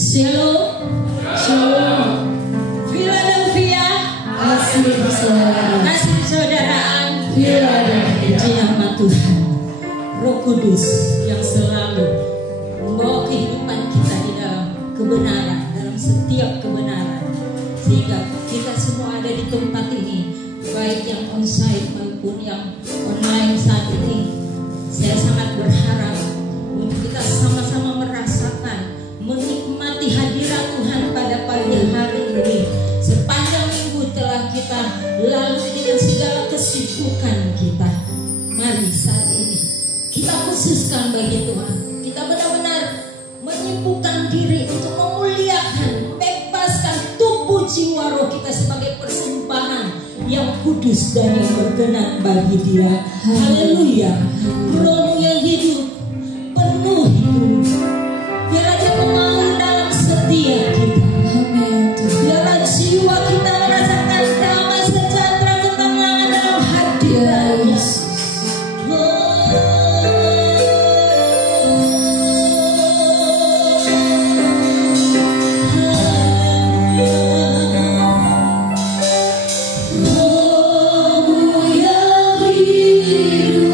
Shalom, Shalom, Philadelphia, kasih persaudaraan, kasih persaudaraan, Philadelphia, nama Tuhan, Roh Kudus yang selalu membawa kehidupan kita di dalam kebenaran, dalam setiap kebenaran, sehingga kita semua ada di tempat ini, baik yang onsite maupun yang online saat ini. Saya sangat berharap untuk kita sama-sama merasakan, menikmati hadirat Tuhan pada pagi hari ini. Sepanjang minggu telah kita lalui dengan segala kesibukan kita. Mari saat ini kita khususkan bagi Tuhan. Kita benar-benar menyibukkan diri untuk memuliakan, membebaskan tubuh jiwa roh kita sebagai persembahan yang kudus dan yang berkenan bagi Dia. Haleluya. Roh yang hidup, penuh hidup. Biarlah Dia membangun dalam setiap kita. Amin. Biarlah jiwa kita merasakan damai, sejahtera, ketenangan dalam hadirat Yesus. Rohmu yang hidup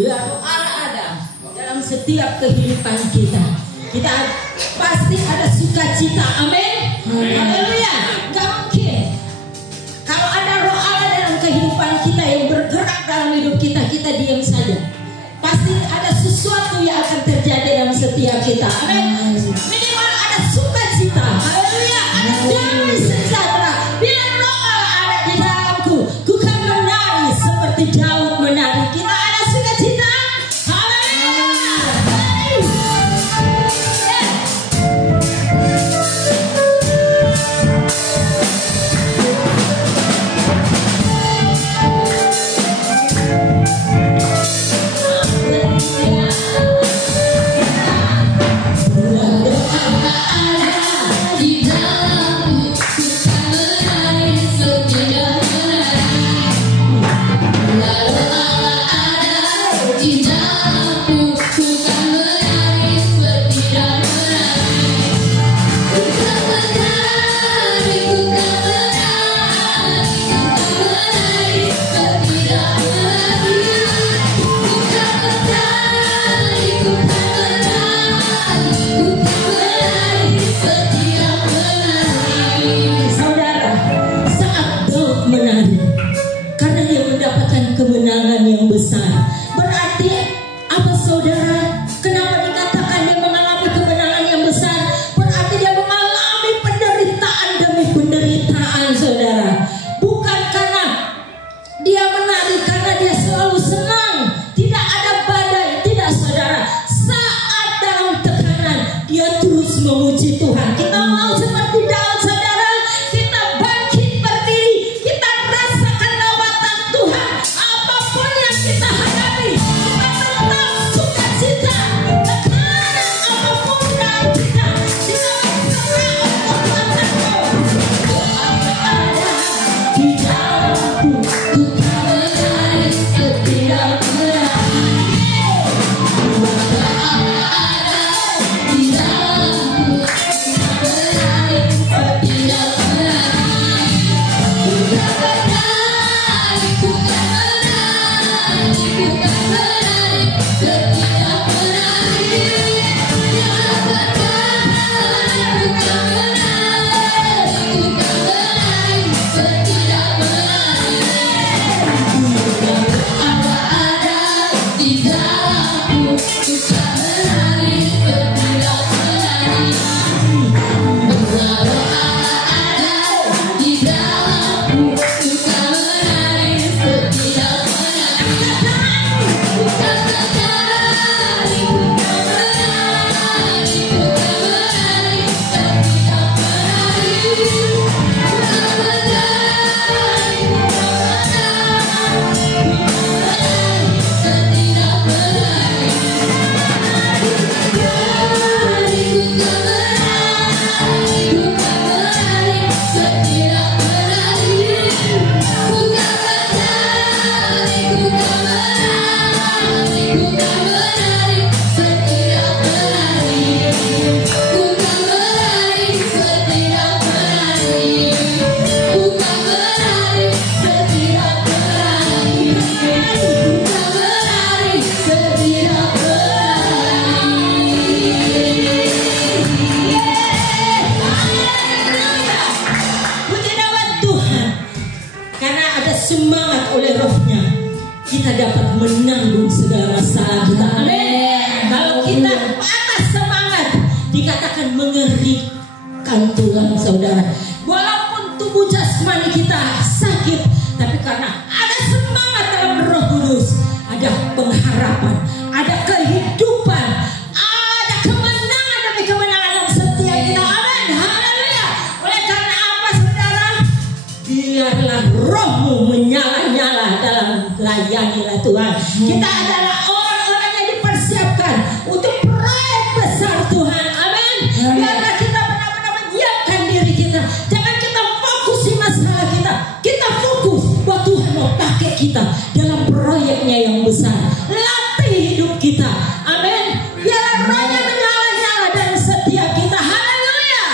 Berdoa ada dalam setiap kehidupan kita. kita pasti ada sukacita. Amin. Haleluya. Gak mungkin kalau ada roh Allah dalam kehidupan kita yang bergerak dalam hidup kita, kita diam saja. Pasti ada sesuatu yang akan terjadi dalam setiap kita. Amin. Minimal ada sukacita. Haleluya. Ada damai sejahtera. Bila roh Allah ada di dalamku, ku kan menari seperti Daud menari. Kita ada sukacita. Haleluya. Kemenangan yang besar. Berarti apa saudara? Kenapa dikatakan dia mengalami kemenangan yang besar? Berarti dia mengalami penderitaan demi penderitaan, saudara. Bukan karena dia menari karena dia selalu senang. Tidak ada badai, tidak, saudara. Saat dalam tekanan dia terus memuji Tuhan. Kita mau seperti Daud, saudara. Kita bangkit berdiri. Kita rasakan lawatan Tuhan. Apapun yang kita hadapi, kita tetap sukacita. Tekanan apapun dalam kita, kita berserah untuk kuasaku. Ada di dalamku, ku kan menari setiap menari. Ada di dalamku, ku kan menari setiap menari. Ku kan menari, ku kan menari, ku kan menari setiap menari. Dia berkata, ku kan menari, ku kan menari setiap menari. Ada di dalamku, ku kan menari setiap menari. Ada di dalamku, ku kan menari setiap menari. Ku kan menari, ku kan menari, ku kan menari setiap menari. Ku kan menari, ku kan menari, ku kan menari setiap menari. Puji nama Tuhan, karena ada semangat oleh rohnya, kita dapat menanggung segala masalah kita. Amin. Kalau kita patah semangat, dikatakan mengerikan Tuhan, saudara. Walaupun tubuh jasmani kita sakit, tapi karena ada semangat dalam Roh Kudus, ada pengharapan, ada kehidupan, ada kemenangan demi kemenangan dalam setiap kita. Amin. Haleluya. Oleh karena apa, saudara? Biarlah rohmu menyala-nyala dalam layanilah Tuhan. Kita adalah orang-orang yang dipersiapkan untuk proyek besar Tuhan. Amin. Biarlah kita benar-benar menyiapkan diri kita. Jangan kita fokus di masalah kita. Kita fokus bahwa Tuhan mau pakai kita dalam proyeknya yang besar. Latih hidup kita. Amin. Biarlah rohnya menyala-nyala dalam setiap kita. Haleluya.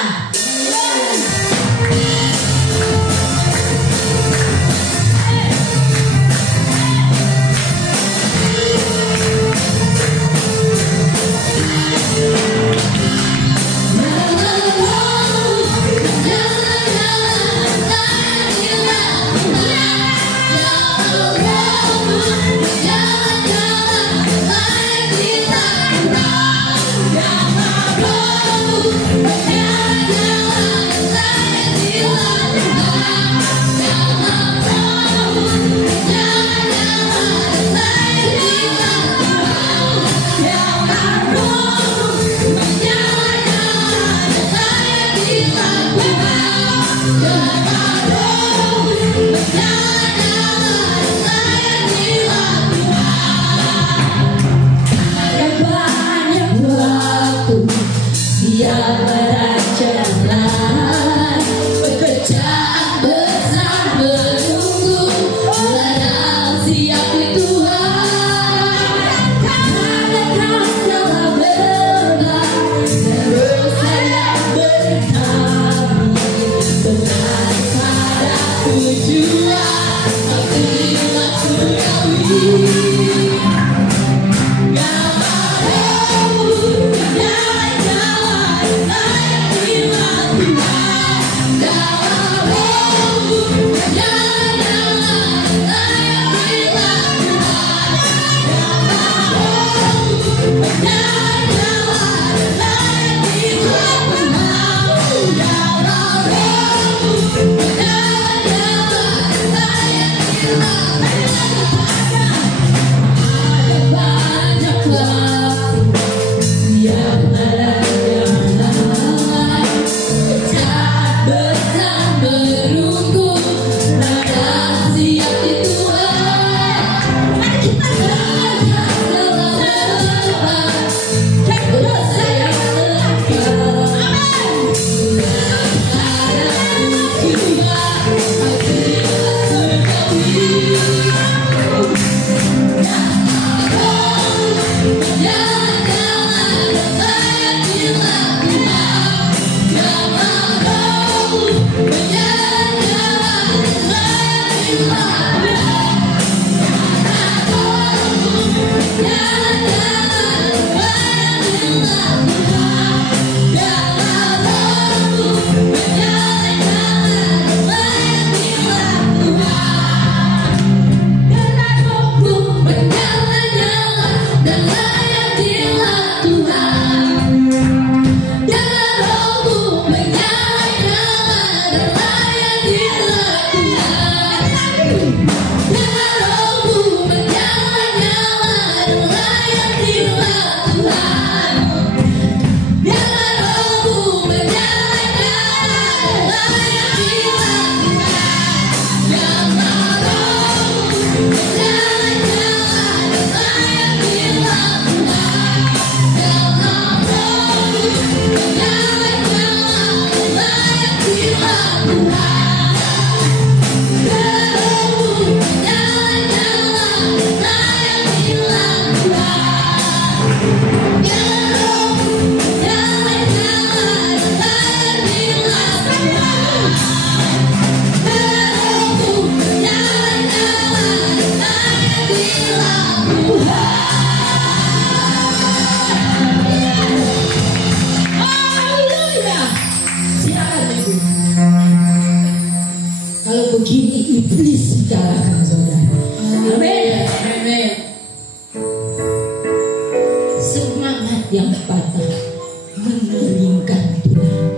begini iblis dikalahkan, saudara. Amin. Amin. Semangat yang patah mengeringkan tulang.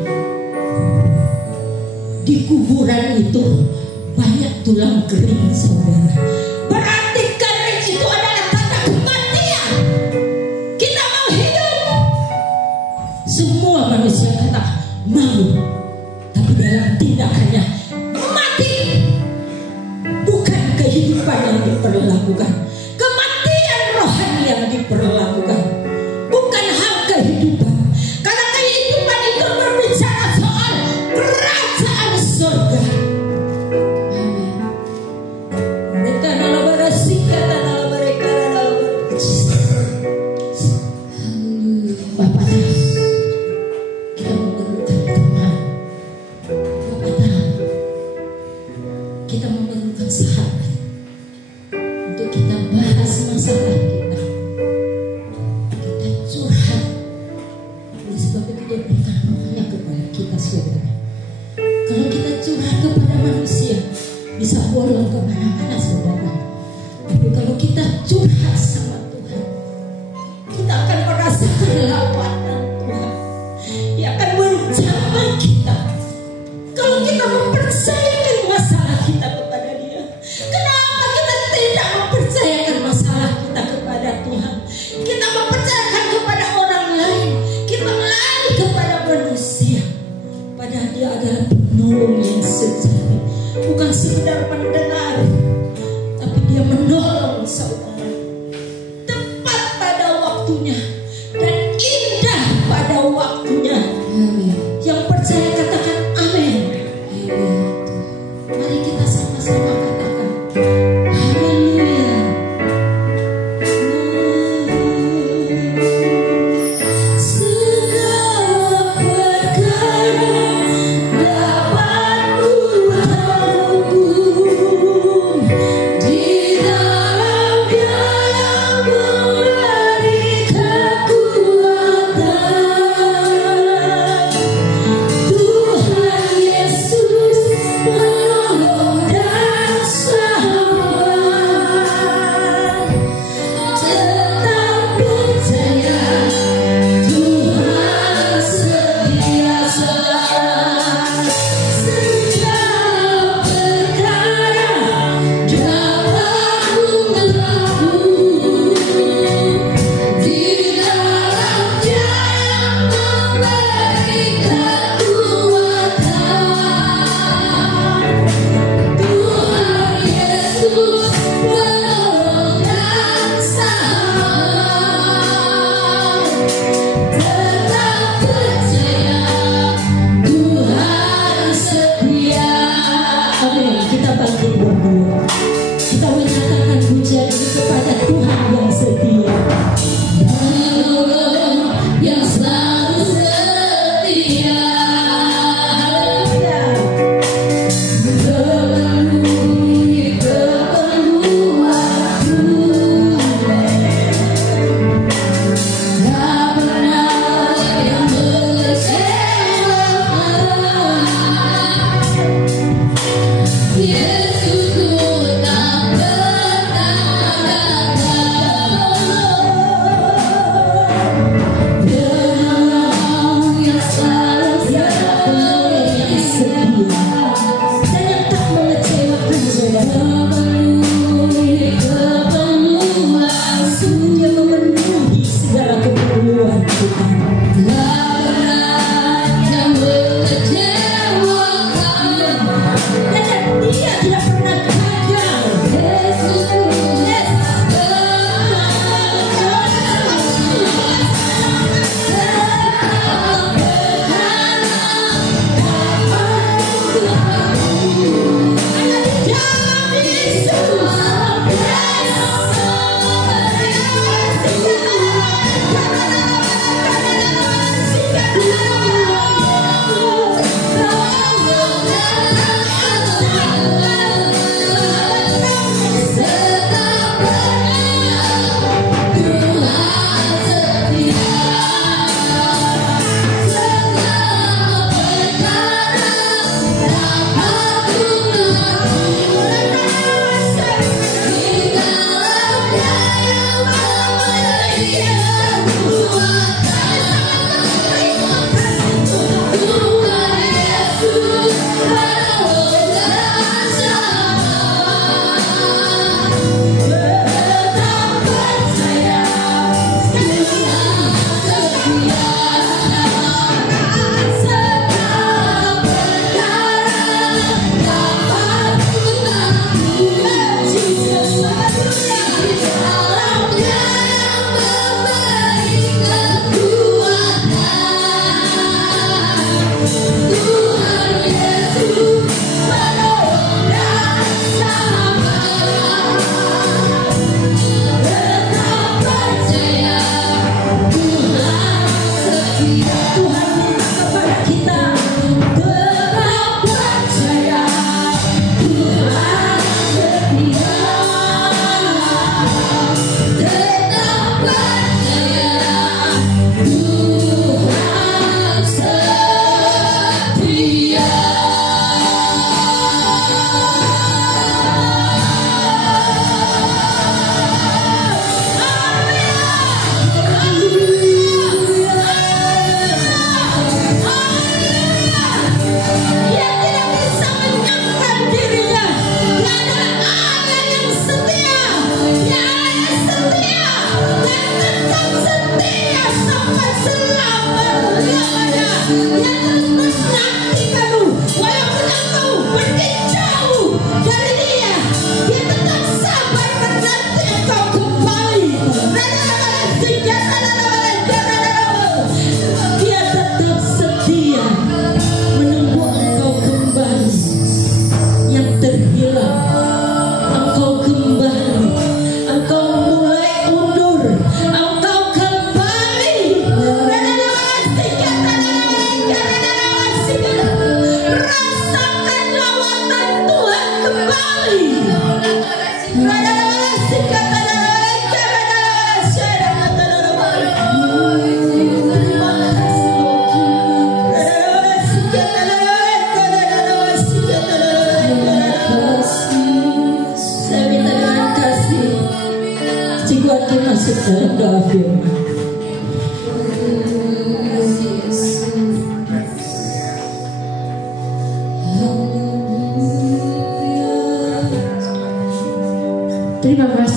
Di kuburan itu banyak tulang kering, saudara. Berarti kering itu adalah tanda kematian. Kita mau hidup. Semua manusia kata mau, tapi dalam tindakannya mati. Bukan kehidupan yang diperlakukan, kematian rohani yang diperlakukan, bukan hal kehidupan. Karena kehidupan itu berbicara soal kerajaan surga. Mereka dalam berasika, dalam mereka dalam Bapak tahu kita memerlukan teman. Bapak tahu kita memerlukan sahabat untuk kita bahas masalah kita. Kita curhat. Oleh sebab itu dia berikan rohnya kepada kita, saudara. Kalau kita curhat kepada manusia, bisa bolong kemana-mana, saudara. Tapi kalau kita curhat sama Tuhan, kita akan merasakan lapatan Tuhan. Dia akan menjamah kita. Kalau kita mempercayakan masalah kita kepada Dia, kenapa kita tidak mempercayakan masalah kita kepada Tuhan? Kita mempercayakan kepada orang lain. Kita lari kepada manusia. Padahal Dia adalah penolong yang sejati. Bukan sekedar pendengar, tapi Dia menolong, saudara. Tepat pada waktunya dan indah pada waktunya.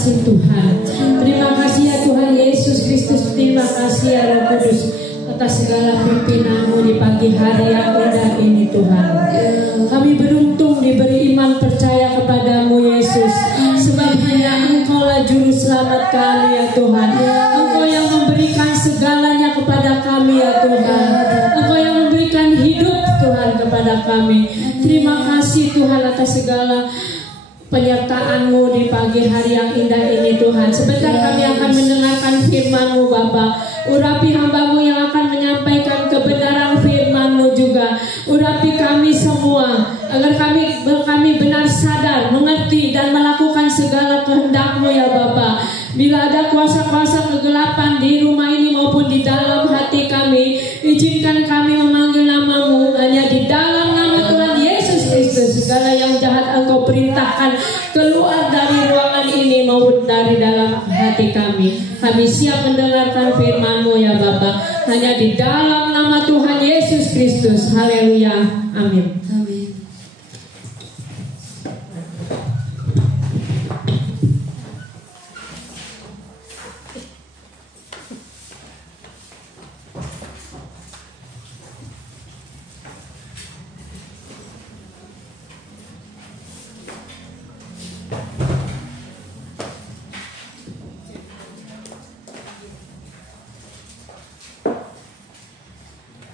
kasih Tuhan. Terima kasih ya Tuhan Yesus Kristus. Terima kasih ya Roh Kudus atas segala pimpinan-Mu di pagi hari yang indah ini Tuhan. Kami beruntung diberi iman percaya kepadamu Yesus, sebab hanya Engkau-lah juru selamat kami ya Tuhan. Engkau yang memberikan segalanya kepada kami ya Tuhan. Engkau yang memberikan hidup Tuhan kepada kami. Terima kasih Tuhan atas segala penyertaan-Mu di pagi hari yang indah ini Tuhan. Sebentar kami akan mendengarkan firman-Mu Bapa. Urapi hamba-Mu yang akan menyampaikan kebenaran firman-Mu juga. Urapi kami semua agar kami benar sadar, mengerti dan melakukan segala kehendak-Mu ya Bapa. Bila ada kuasa-kuasa kegelapan di rumah ini maupun di dalam hati kami, izinkan kami memanggil nama-Mu hanya di dalam nama Tuhan Yesus Kristus. Segala yang jahat Engkau perintahkan keluar dari ruangan ini maupun dari dalam hati kami. Kami siap mendengarkan firman-Mu ya Bapa. Hanya di dalam nama Tuhan Yesus Kristus. Haleluya. Amin. Amin.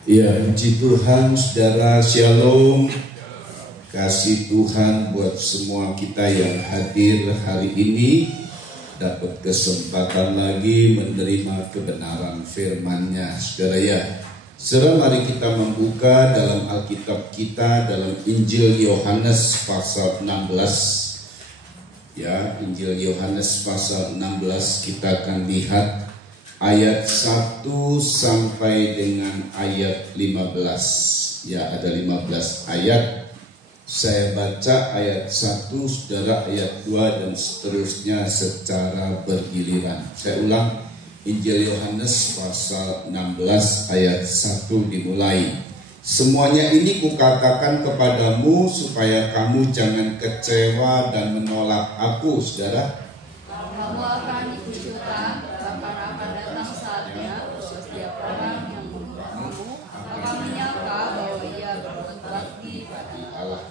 Ya, puji Tuhan, saudara, shalom. Kasih Tuhan buat semua kita yang hadir hari ini, dapat kesempatan lagi menerima kebenaran firman-Nya, saudara ya. Saudara, mari kita membuka dalam Alkitab kita dalam Injil Yohanes pasal 16. Ya, Injil Yohanes pasal 16 kita akan lihat ayat 1 sampai dengan ayat 15. Ya, ada 15 ayat. Saya baca ayat 1, saudara ayat 2 dan seterusnya secara bergiliran. Saya ulang, Injil Yohanes pasal 16 ayat 1 dimulai. Semuanya ini kukatakan kepadamu supaya kamu jangan kecewa dan menolak aku, saudara. Kamu akan dikucilkan, akan datang saatnya setiap orang yang membunuhmu akan menyangka bahwa ia berbakti pada Allah.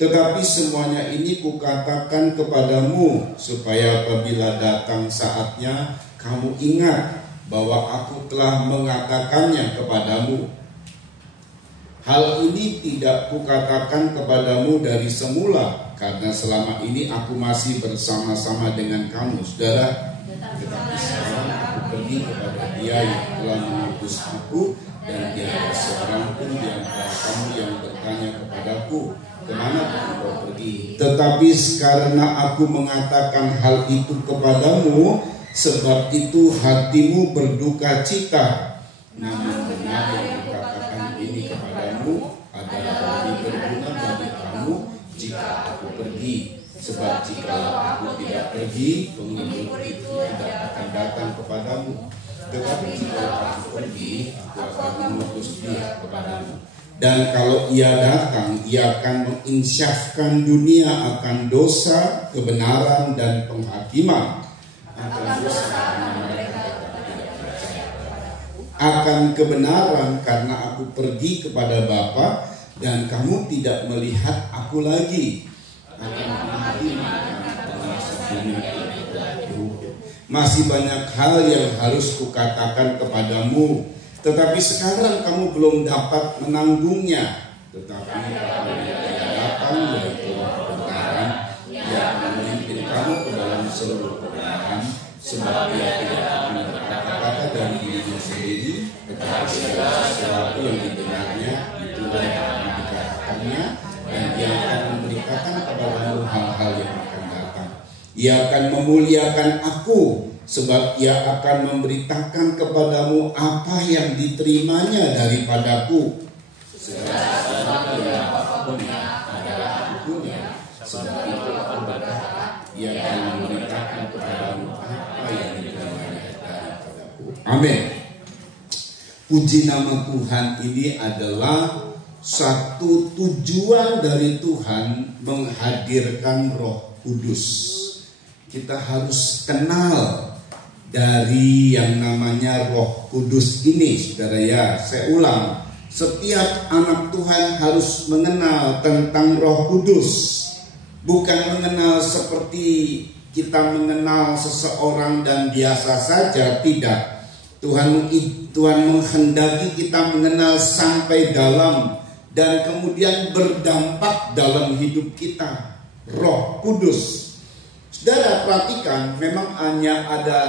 Tetapi semuanya ini kukatakan kepadamu supaya apabila datang saatnya kamu ingat bahwa aku telah mengatakannya kepadamu. Hal ini tidak kukatakan kepadamu dari semula, karena selama ini aku masih bersama-sama dengan kamu, saudara. Tetapi sekarang aku pergi kepada Dia yang telah mengutus aku, dan tiada seorang pun di antara kamu yang bertanya kepadaku, kemana engkau pergi? Tetapi karena aku mengatakan hal itu kepadamu, sebab itu hatimu berduka cita. Namun benar yang kukatakan ini kepadamu adalah lebih berguna bagi kamu jika aku pergi. Sebab jikalau aku tidak pergi, pengikut itu tidak akan datang kepadamu. Tetapi jikalau aku pergi, aku akan mengutus dia kepadamu. Dan kalau ia datang, ia akan menginsyafkan dunia akan dosa, kebenaran, dan penghakiman. Akan kebenaran karena aku pergi kepada Bapa dan kamu tidak melihat aku lagi. Masih banyak hal yang harus kukatakan kepadamu, tetapi sekarang kamu belum dapat menanggungnya. Tetapi apabila Dia datang, yaitu kebenaran, Dia akan memimpin kamu ke dalam seluruh kebenaran, sebab Dia tidak akan berkata-kata dari dirinya sendiri, tetapi segala sesuatu yang didengarnya itulah yang akan dikatakannya, dan Dia akan memberitakan kepadamu hal-hal yang akan datang. Ia akan memuliakan aku, sebab Ia akan memberitakan kepadamu apa yang diterimanya daripadaku. Segala sesuatu yang apapun adalah akunya, sebab itu aku berkata, Ia akan memberitakan kepadamu apa yang diterimanya daripadaku. Amin. Puji nama Tuhan. Ini adalah satu tujuan dari Tuhan menghadirkan Roh Kudus. kita harus kenal dari yang namanya Roh Kudus ini, saudara ya. Saya ulang, setiap anak Tuhan harus mengenal tentang Roh Kudus, bukan mengenal seperti kita mengenal seseorang dan biasa saja, tidak. Tuhan menghendaki kita mengenal sampai dalam dan kemudian berdampak dalam hidup kita. Roh Kudus, saudara perhatikan, memang hanya ada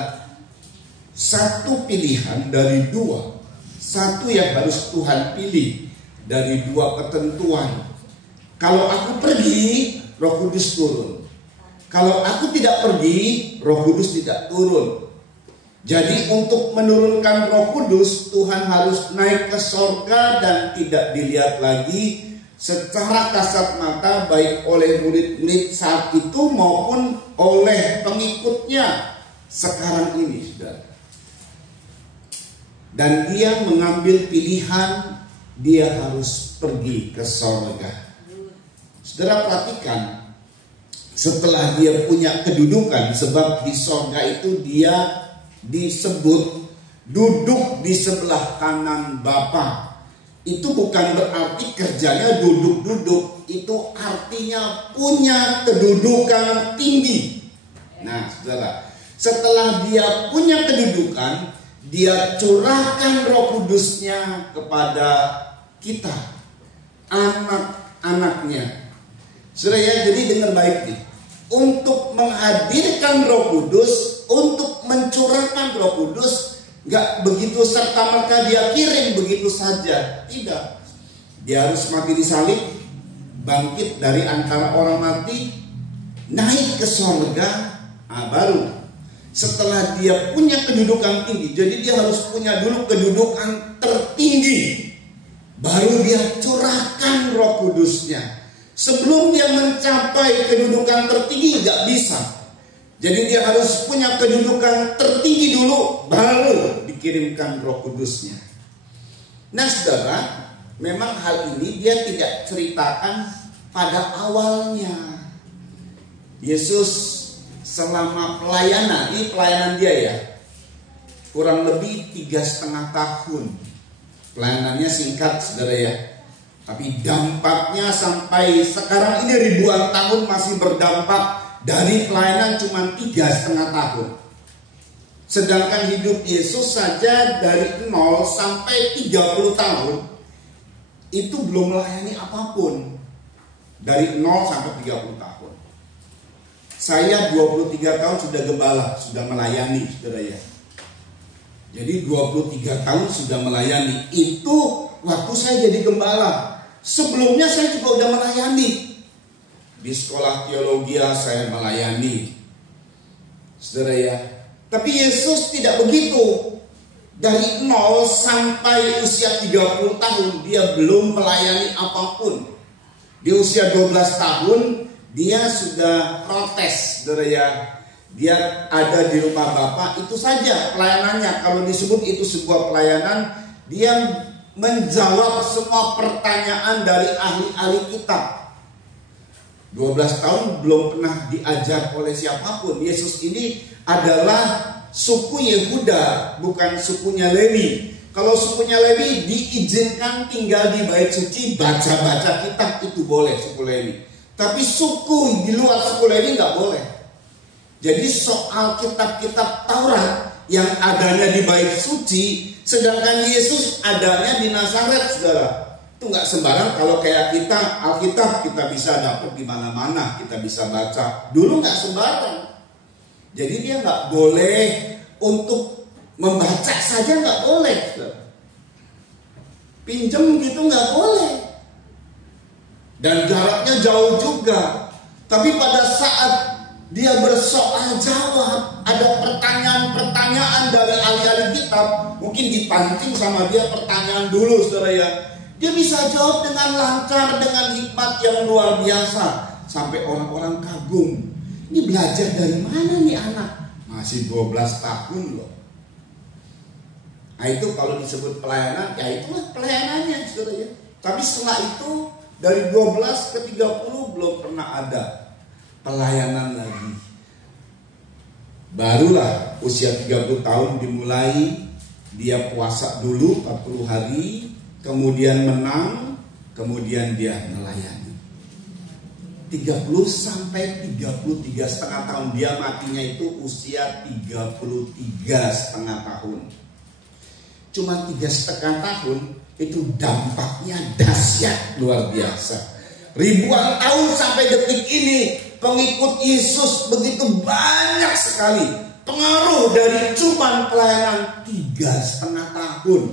satu pilihan dari dua. Satu yang harus Tuhan pilih dari dua ketentuan. Kalau aku pergi, Roh Kudus turun. Kalau aku tidak pergi, Roh Kudus tidak turun. Jadi untuk menurunkan Roh Kudus, Tuhan harus naik ke sorga dan tidak dilihat lagi secara kasat mata, baik oleh murid-murid saat itu maupun oleh pengikutnya sekarang ini, saudara. Dan dia mengambil pilihan, dia harus pergi ke sorga. Saudara perhatikan, setelah dia punya kedudukan, sebab di sorga itu dia disebut duduk di sebelah kanan Bapa. Itu bukan berarti kerjanya duduk-duduk, itu artinya punya kedudukan tinggi. Nah, saudara, setelah dia punya kedudukan, dia curahkan Roh Kudusnya kepada kita, anak-anaknya. Saudara ya, jadi dengar baik nih. Untuk menghadirkan Roh Kudus, untuk mencurahkan Roh Kudus, gak begitu serta-merta dia kirim begitu saja. Tidak. Dia harus mati di salib, bangkit dari antara orang mati, naik ke sorga, baru setelah dia punya kedudukan tinggi. Jadi dia harus punya dulu kedudukan tertinggi, baru dia curahkan Roh Kudusnya. Sebelum dia mencapai kedudukan tertinggi gak bisa. Jadi dia harus punya kedudukan tertinggi dulu, baru dikirimkan Roh Kudusnya. Nah saudara, memang hal ini dia tidak ceritakan pada awalnya. Yesus selama pelayanan, ini pelayanan dia ya, kurang lebih 3,5 tahun. Pelayanannya singkat saudara ya, tapi dampaknya sampai sekarang ini ribuan tahun masih berdampak. Dari pelayanan cuma 3,5 tahun. Sedangkan hidup Yesus saja dari 0 sampai 30 tahun itu belum melayani apapun. Dari 0 sampai 30 tahun. Saya 23 tahun sudah gembala, sudah melayani, saudara ya. Jadi 23 tahun sudah melayani. Itu waktu saya jadi gembala. Sebelumnya saya juga udah melayani. Di sekolah teologi saya melayani, saudara ya. Tapi Yesus tidak begitu. Dari 0 sampai usia 30 tahun dia belum melayani apapun. Di usia 12 tahun dia sudah protes, saudara ya. Dia ada di rumah Bapa, itu saja pelayanannya. Kalau disebut itu sebuah pelayanan, dia menjawab semua pertanyaan dari ahli-ahli kitab. 12 tahun belum pernah diajar oleh siapapun. Yesus ini adalah suku Yehuda, bukan sukunya Lewi. Kalau sukunya Lewi diizinkan tinggal di bait suci, baca-baca kitab, itu boleh suku Lewi. Tapi suku di luar suku Lewi nggak boleh. Jadi soal kitab-kitab Taurat yang adanya di bait suci, sedangkan Yesus adanya di Nazaret, saudara. Itu nggak sembarang. Kalau kayak kita, Alkitab kita bisa dapat di mana-mana, kita bisa baca. Dulu nggak sembarang. Jadi dia nggak boleh untuk membaca saja, nggak boleh. Pinjem gitu nggak boleh. Dan jaraknya jauh juga. Tapi pada saat dia bersoal jawab, ada pertanyaan-pertanyaan dari ahli-ahli kitab, mungkin dipancing sama dia pertanyaan dulu, saudara ya. Dia bisa jawab dengan lancar, dengan hikmat yang luar biasa. Sampai orang-orang kagum. Ini belajar dari mana nih anak? Masih 12 tahun loh. Nah itu kalau disebut pelayanan, ya itulah pelayanannya, saudara ya. Tapi setelah itu, dari 12 ke 30 belum pernah ada pelayanan lagi. Barulah usia 30 tahun dimulai, dia puasa dulu 40 hari, kemudian menang, kemudian dia melayani. 30 sampai 33 setengah tahun, dia matinya itu usia 33 setengah tahun. Cuma 3,5 tahun itu dampaknya dahsyat luar biasa. Ribuan tahun sampai detik ini pengikut Yesus begitu banyak sekali. Pengaruh dari cuma pelayanan 3,5 tahun.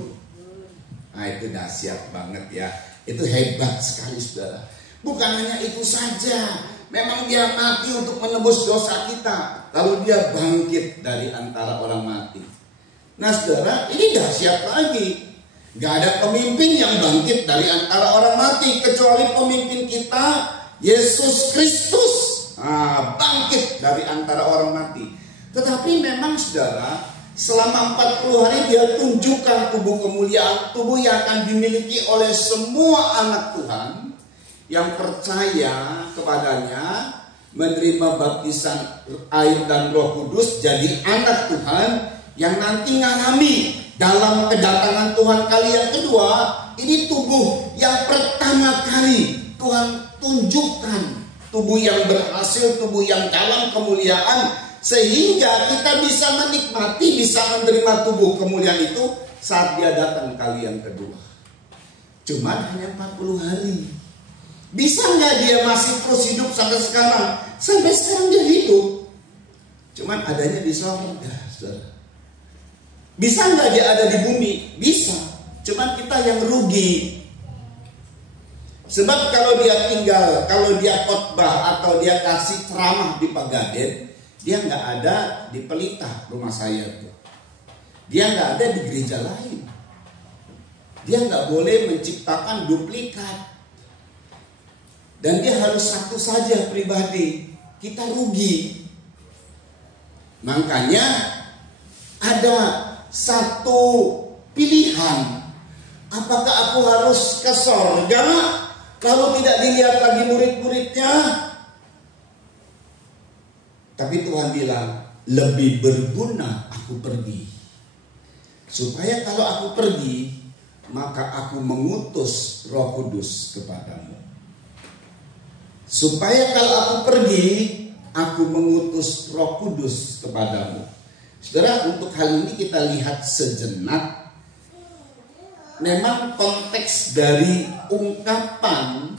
Nah itu dahsyat banget ya. Itu hebat sekali saudara. Bukan hanya itu saja. Memang dia mati untuk menebus dosa kita. Lalu dia bangkit dari antara orang mati. Nah saudara, ini dahsyat lagi. Gak ada pemimpin yang bangkit dari antara orang mati kecuali pemimpin kita, Yesus Kristus. Bangkit dari antara orang mati. Tetapi memang saudara, selama 40 hari dia tunjukkan tubuh kemuliaan, tubuh yang akan dimiliki oleh semua anak Tuhan yang percaya kepadanya, menerima baptisan air dan Roh Kudus, jadi anak Tuhan yang nanti ngalami dalam kedatangan Tuhan kali yang kedua. Ini tubuh yang pertama kali Tuhan tunjukkan, tubuh yang berhasil, tubuh yang dalam kemuliaan, sehingga kita bisa menikmati, bisa menerima tubuh kemuliaan itu saat dia datang kali yang kedua. Cuman hanya 40 hari. Bisa nggak dia masih terus hidup sampai sekarang? Sampai sekarang dia hidup, cuman adanya di surga, saudara. Bisa nggak dia ada di bumi? Bisa. Cuman kita yang rugi. Sebab kalau dia tinggal, kalau dia khotbah atau dia kasih ceramah di Pagaden, dia nggak ada di Pelita rumah saya tuh. Dia nggak ada di gereja lain. Dia nggak boleh menciptakan duplikat. Dan dia harus satu saja pribadi. Kita rugi. Makanya ada satu pilihan. Apakah aku harus ke sorga kalau tidak dilihat lagi murid-muridnya? Tapi Tuhan bilang, lebih berguna aku pergi. Supaya kalau aku pergi, maka aku mengutus Roh Kudus kepadamu. Supaya kalau aku pergi, aku mengutus Roh Kudus kepadamu. Saudara, untuk hal ini kita lihat sejenak. Memang konteks dari ungkapan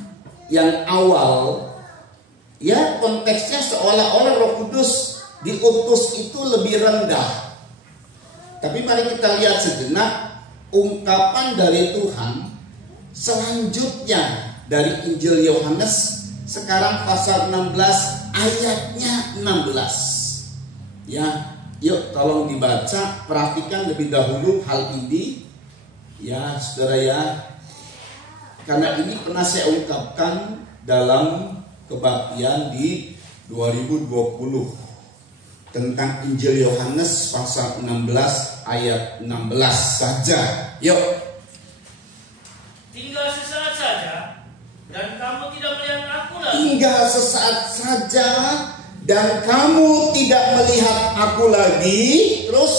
yang awal, ya konteksnya seolah-olah Roh Kudus diutus itu lebih rendah. Tapi mari kita lihat sejenak ungkapan dari Tuhan selanjutnya dari Injil Yohanes, sekarang pasal 16 ayatnya 16. Ya, yuk tolong dibaca, perhatikan lebih dahulu hal ini. Ya, saudara ya. Karena ini pernah saya ungkapkan dalam kebaktian di 2020 tentang Injil Yohanes pasal 16 ayat 16 saja. Yuk. Tinggal sesaat saja dan kamu tidak melihat aku lagi. Tinggal sesaat saja dan kamu tidak melihat aku lagi. Terus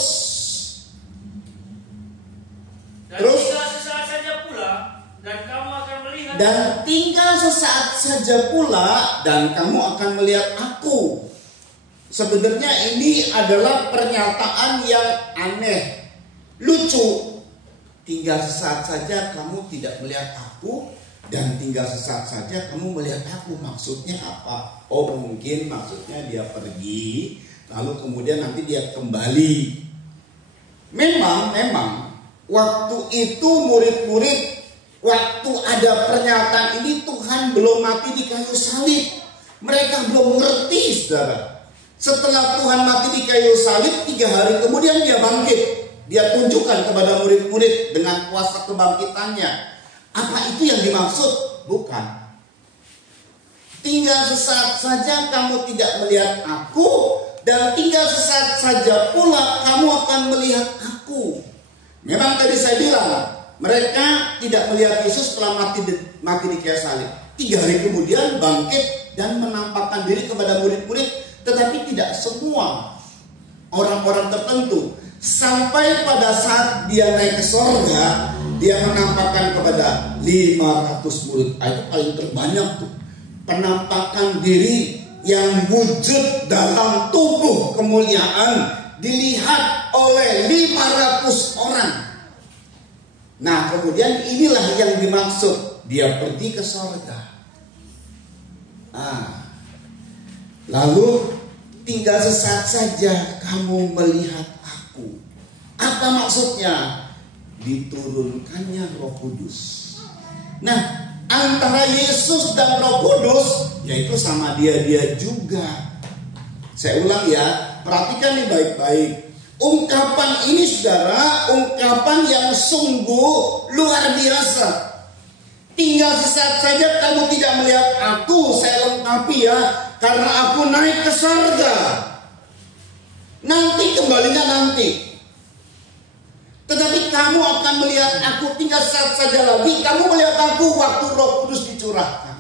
Tinggal sesaat saja pula dan kamu akan melihat. Dan tinggal sesaat saja pula dan kamu akan melihat aku. Sebenarnya ini adalah pernyataan yang aneh, lucu. Tinggal sesaat saja kamu tidak melihat aku, dan tinggal sesaat saja kamu melihat aku. Maksudnya apa? Oh, mungkin maksudnya dia pergi, lalu kemudian nanti dia kembali. Memang waktu itu murid-murid, waktu ada pernyataan ini Tuhan belum mati di kayu salib. Mereka belum mengerti, saudara. Setelah Tuhan mati di kayu salib, 3 hari kemudian dia bangkit. Dia tunjukkan kepada murid-murid dengan kuasa kebangkitannya. Apa itu yang dimaksud? Bukan. Tinggal sesaat saja kamu tidak melihat aku, dan tinggal sesaat saja pula kamu akan melihat aku. Memang tadi saya bilang, mereka tidak melihat Yesus setelah mati di kayu salib. 3 hari kemudian bangkit dan menampakkan diri kepada murid-murid, tetapi tidak semua. orang-orang tertentu. Sampai pada saat dia naik ke sorga, dia menampakkan kepada 500 murid. Itu paling terbanyak tuh. Penampakan diri yang wujud dalam tubuh kemuliaan dilihat oleh 500 orang. Nah, kemudian inilah yang dimaksud, dia pergi ke sorga. Lalu tinggal sesaat saja kamu melihat aku. Apa maksudnya? Diturunkannya Roh Kudus. Nah, antara Yesus dan Roh Kudus, yaitu sama dia juga. Saya ulang ya, perhatikan nih baik-baik. Ungkapan ini saudara, ungkapan yang sungguh luar biasa. Tinggal sesaat saja kamu tidak melihat aku, saya lengkapi ya, karena aku naik ke surga. Nanti kembalinya nanti. Tetapi kamu akan melihat aku tinggal saat saja lagi. Kamu melihat aku waktu Roh Kudus dicurahkan.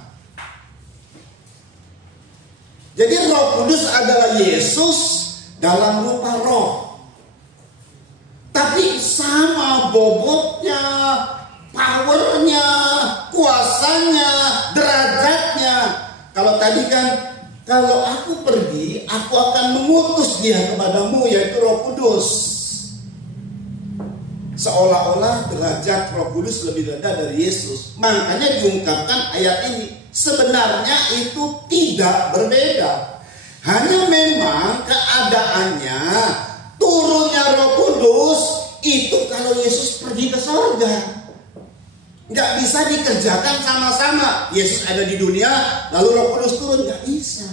Jadi Roh Kudus adalah Yesus dalam rupa roh. Tapi sama bobotnya, powernya, kuasanya, derajatnya. Kalau tadi kan, kalau aku pergi, aku akan mengutus dia kepadamu, yaitu Roh Kudus. Seolah-olah derajat Roh Kudus lebih rendah dari Yesus. Makanya diungkapkan ayat ini. Sebenarnya itu tidak berbeda. Hanya memang keadaannya turunnya Roh Kudus itu kalau Yesus pergi ke surga. Nggak bisa dikerjakan sama-sama. Yesus ada di dunia, lalu Roh Kudus turun. Nggak bisa.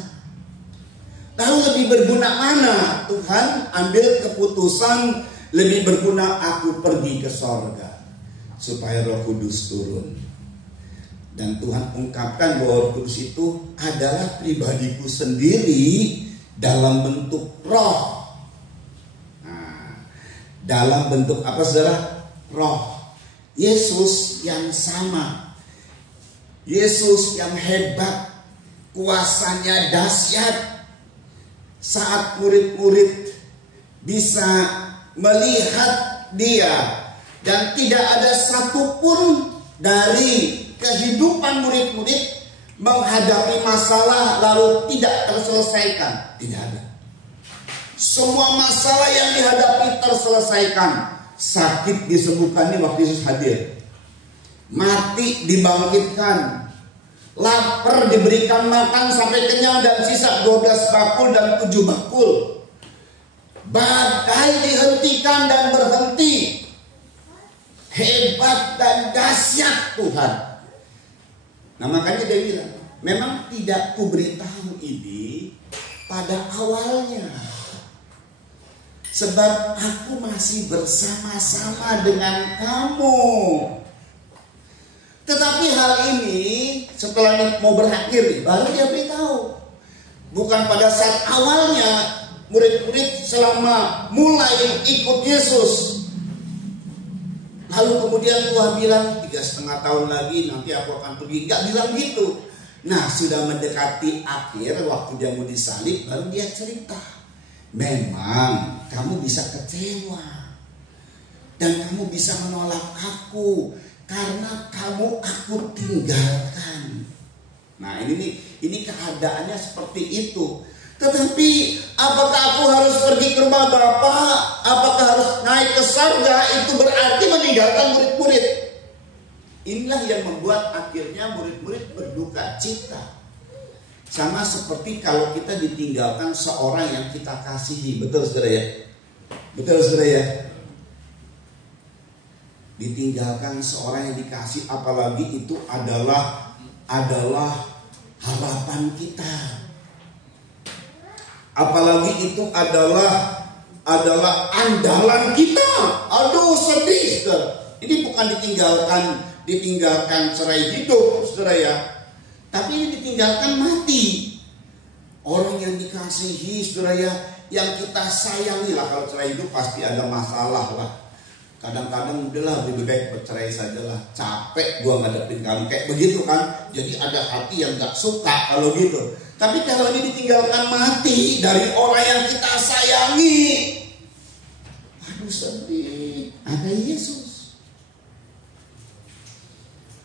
Lalu lebih berguna mana? Tuhan ambil keputusan, lebih berguna aku pergi ke sorga supaya Roh Kudus turun. Dan Tuhan ungkapkan bahwa Roh Kudus itu adalah pribadiku sendiri dalam bentuk roh. Nah, dalam bentuk apa saudara? Roh. Yesus yang sama, Yesus yang hebat, kuasanya dahsyat. Saat murid-murid bisa melihat dia, dan tidak ada satupun dari kehidupan murid-murid menghadapi masalah lalu tidak terselesaikan. Tidak ada. Semua masalah yang dihadapi terselesaikan. Sakit disembuhkan nih waktu Yesus hadir. Mati dibangkitkan. Lapar diberikan makan sampai kenyang dan sisa 12 bakul dan 7 bakul. Badai dihentikan dan berhenti. Hebat dan dahsyat Tuhan. Nah makanya dia bilang, memang tidak kuberitahu ini pada awalnya, sebab aku masih bersama-sama dengan kamu. Tetapi hal ini setelah mau berakhir baru dia beritahu. Bukan pada saat awalnya murid-murid selama mulai ikut Yesus. Lalu kemudian Tuhan bilang 3,5 tahun lagi nanti aku akan pergi. Enggak bilang gitu. Nah sudah mendekati akhir waktu dia mau disalib, baru dia cerita. Memang kamu bisa kecewa. Dan kamu bisa menolak aku. Karena kamu aku tinggalkan. Nah ini keadaannya seperti itu. Tetapi apakah aku harus pergi ke rumah Bapa? Apakah harus naik ke surga? Itu berarti meninggalkan murid-murid. Inilah yang membuat akhirnya murid-murid berduka cita. Sama seperti kalau kita ditinggalkan seorang yang kita kasihi. Betul saudara ya? Betul saudara ya? Ditinggalkan seorang yang dikasih, apalagi itu adalah harapan kita. Apalagi itu adalah andalan kita. Aduh sedih saudara. Ini bukan ditinggalkan cerai hidup saudara ya. Tapi ini ditinggalkan mati. Orang yang dikasihi saudara ya, yang kita sayangi lah. Kalau cerai hidup pasti ada masalah lah. Kadang-kadang udahlah lebih baik bercerai sajalah, capek gua ngadepin kamu, kayak begitu kan. Jadi ada hati yang gak suka kalau gitu. Tapi kalau ini ditinggalkan mati dari orang yang kita sayangi, aduh sedih. Ada Yesus.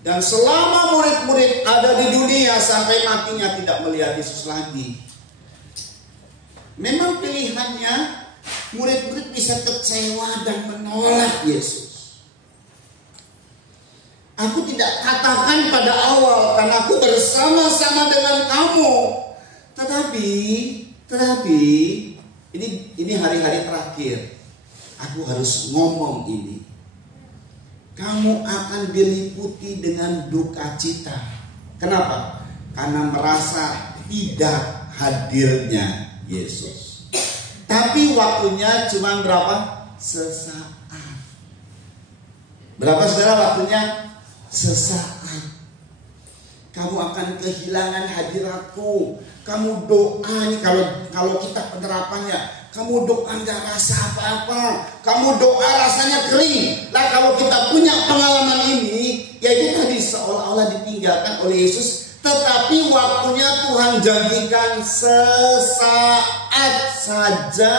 Dan selama murid-murid ada di dunia sampai matinya tidak melihat Yesus lagi. Memang pilihannya murid-murid bisa kecewa dan menolak Yesus. Aku tidak katakan pada awal karena aku bersama-sama dengan kamu. Tetapi ini hari-hari terakhir. Aku harus ngomong ini. Kamu akan diliputi dengan duka cita. Kenapa? Karena merasa tidak hadirnya Yesus. Tapi waktunya cuma berapa? Sesaat. Berapa saudara waktunya? Sesaat. Kamu akan kehilangan hadiratku. Kamu doa nih, kalau kita penerapannya, kamu doa nggak rasa apa-apa. Kamu doa rasanya kering. Nah kalau kita punya pengalaman ini, yaitu tadi seolah-olah ditinggalkan oleh Yesus. Tetapi waktunya Tuhan janjikan sesaat saja.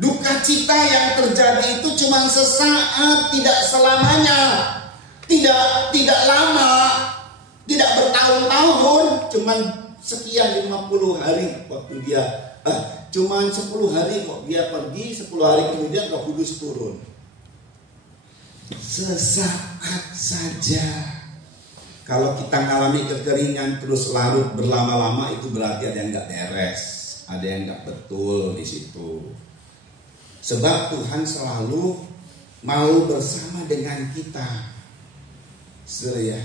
Duka cita yang terjadi itu cuma sesaat, tidak selamanya, tidak lama, tidak bertahun-tahun, cuma sekian 50 hari waktu dia, cuma 10 hari kok dia pergi, 10 hari kemudian Roh Kudus turun. Sesaat saja. Kalau kita ngalami kekeringan terus larut berlama-lama, itu berarti ada yang nggak beres, ada yang nggak betul di situ. Sebab Tuhan selalu mau bersama dengan kita. Saudara.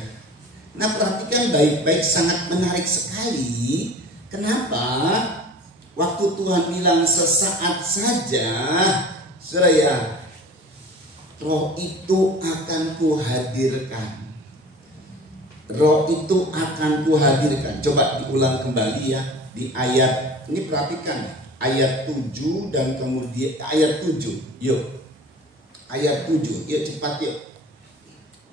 Nah perhatikan baik-baik, sangat menarik sekali. Kenapa? Waktu Tuhan bilang sesaat saja, saudara, Roh itu akan kuhadirkan. Roh itu akan kuhadirkan. Coba diulang kembali ya di ayat ini, perhatikan ayat 7 dan kemudian ayat 7. Yuk. Ayat 7. Yuk cepat yuk.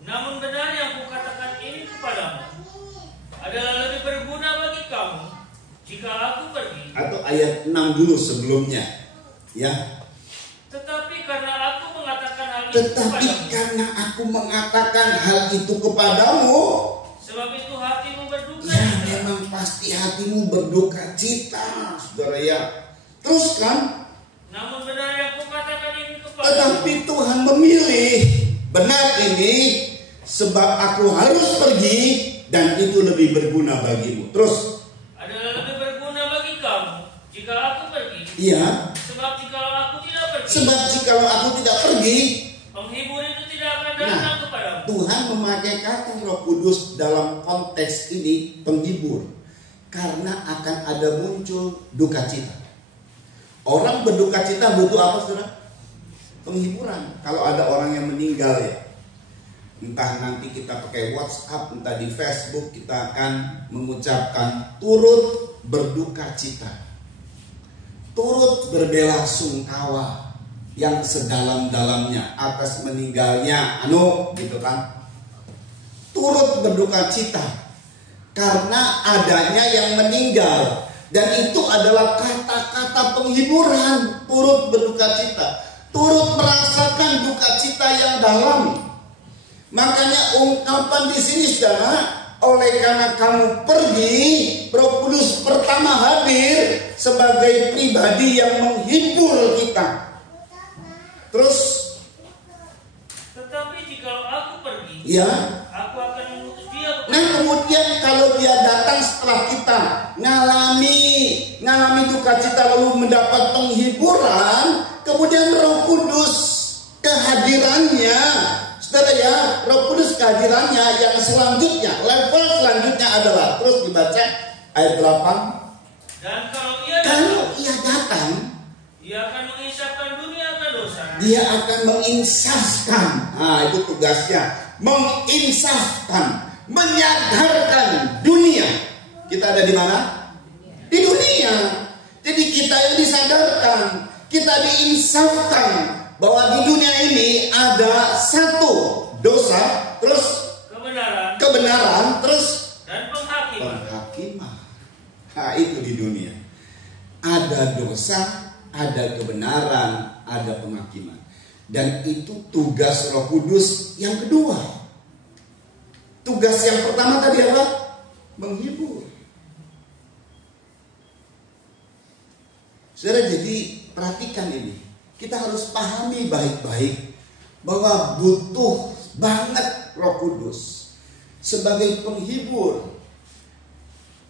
Namun benar yang kukatakan ini kepadamu adalah lebih berguna bagi kamu jika aku pergi. Atau ayat 6 dulu sebelumnya. Ya. Tetapi karena aku mengatakan hal itu kepadamu, sebab itu hatimu berduka ya, cita. memang pasti hatimu berduka cita, saudara ya. Terus kan? Namun benar yang kukatakan ini kepadamu. Tetapi Tuhan memilih benar ini, sebab aku harus pergi dan itu lebih berguna bagimu. Terus? Adalah lebih berguna bagi kamu jika aku pergi. Iya. Sebab jikalau aku tidak pergi, penghibur itu tidak akan datang kepadamu. Tuhan memakai kata Roh Kudus dalam konteks ini penghibur, karena akan ada muncul duka cita. Orang berduka cita butuh apa, saudara? Penghiburan. Kalau ada orang yang meninggal ya, entah nanti kita pakai WhatsApp, entah di Facebook, kita akan mengucapkan turut berduka cita, turut berbelasungkawa yang sedalam-dalamnya atas meninggalnya gitu kan. Turut berduka cita karena adanya yang meninggal, dan itu adalah kata-kata penghiburan. Turut berduka cita, turut merasakan duka cita yang dalam. Makanya ungkapan di sini, saudara, oleh karena kamu pergi, Roh Kudus pertama hadir sebagai pribadi yang menghibur kita. Terus, tetapi jikalau aku pergi, ya, aku akan mengutus dia. Nah kemudian kalau dia datang setelah kita ngalami duka cita lalu mendapat penghiburan, kemudian Roh Kudus kehadirannya, saudara ya, Roh Kudus kehadirannya yang selanjutnya, level selanjutnya adalah, terus dibaca ayat 8. Dan kalau ia datang, dia akan menginsafkan dunia akan dosa. Dia akan menginsafkan. Nah, itu tugasnya, menginsafkan, menyadarkan dunia. Kita ada di mana? Di dunia. Jadi kita yang disadarkan. kita diinsafkan bahwa di dunia ini ada satu dosa, terus kebenaran, terus dan penghakiman. Nah, itu di dunia. Ada dosa, ada kebenaran, ada penghakiman. Dan itu tugas Roh Kudus yang kedua. Tugas yang pertama tadi apa? Menghibur. Saudara, jadi perhatikan ini. Kita harus pahami baik-baik bahwa butuh banget Roh Kudus sebagai penghibur,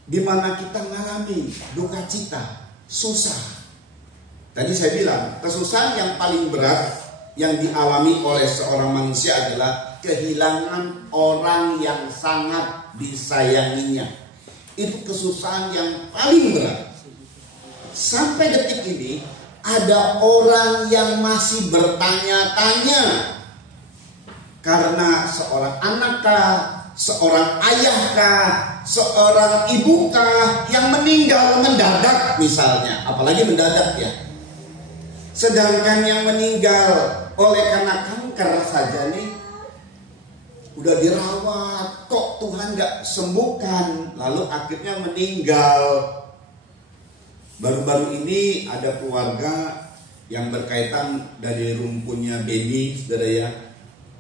di mana kita mengalami duka cita, susah. Tadi saya bilang, kesusahan yang paling berat yang dialami oleh seorang manusia adalah kehilangan orang yang sangat disayanginya. Itu kesusahan yang paling berat. Sampai detik ini ada orang yang masih bertanya-tanya karena seorang anakkah, seorang ayahkah, seorang ibukah yang meninggal mendadak misalnya, apalagi mendadak ya. Sedangkan yang meninggal oleh karena kanker saja nih udah dirawat, kok Tuhan gak sembuhkan, lalu akhirnya meninggal. Baru-baru ini ada keluarga yang berkaitan dari rumpunnya Beni, saudara ya.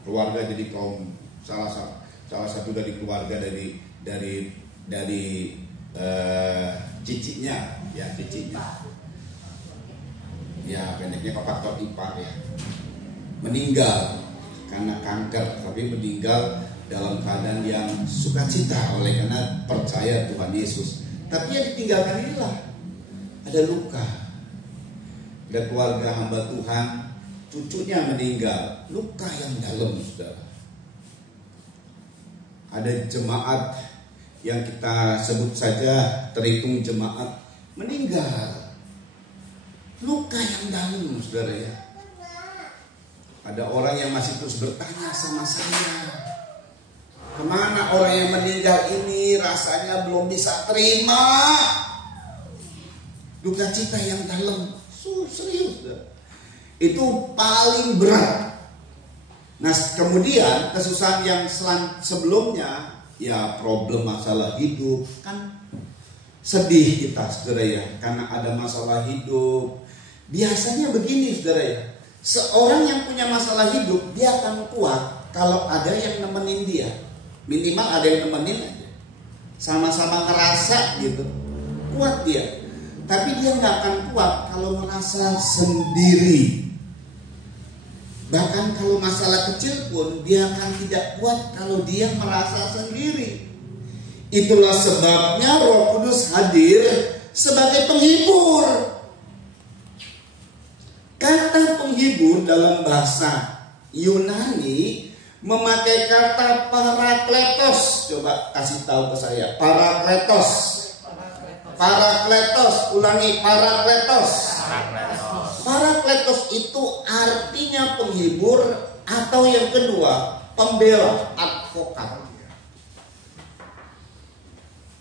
Keluarga jadi kaum salah satu dari keluarga dari cicitnya, ya cicitnya. Ya pendeknya faktor ipar ya. Meninggal karena kanker, tapi meninggal dalam keadaan yang sukacita oleh karena percaya Tuhan Yesus. Tapi yang ditinggalkan inilah ada luka. Ada keluarga hamba Tuhan, cucunya meninggal, luka yang dalam, saudara. Ada jemaat yang kita sebut saja terhitung jemaat meninggal, luka yang dalam, saudara ya. Ada orang yang masih terus bertanya sama saya, kemana orang yang meninggal ini, rasanya belum bisa terima. Duka cita yang dalam, serius. Itu paling berat. Nah kemudian kesusahan yang sebelumnya, ya problem masalah hidup, kan sedih kita, saudara ya, karena ada masalah hidup. Biasanya begini, saudara ya, seorang yang punya masalah hidup, dia akan kuat kalau ada yang nemenin dia. Minimal ada yang nemenin aja, sama-sama ngerasa gitu, kuat dia. Tapi dia nggak akan kuat kalau merasa sendiri. Bahkan kalau masalah kecil pun dia akan tidak kuat kalau dia merasa sendiri. Itulah sebabnya Roh Kudus hadir sebagai penghibur. Kata penghibur dalam bahasa Yunani memakai kata parakletos. Coba kasih tahu ke saya, parakletos. Parakletos, ulangi, parakletos. Parakletos itu artinya penghibur, atau yang kedua pembela, advokat.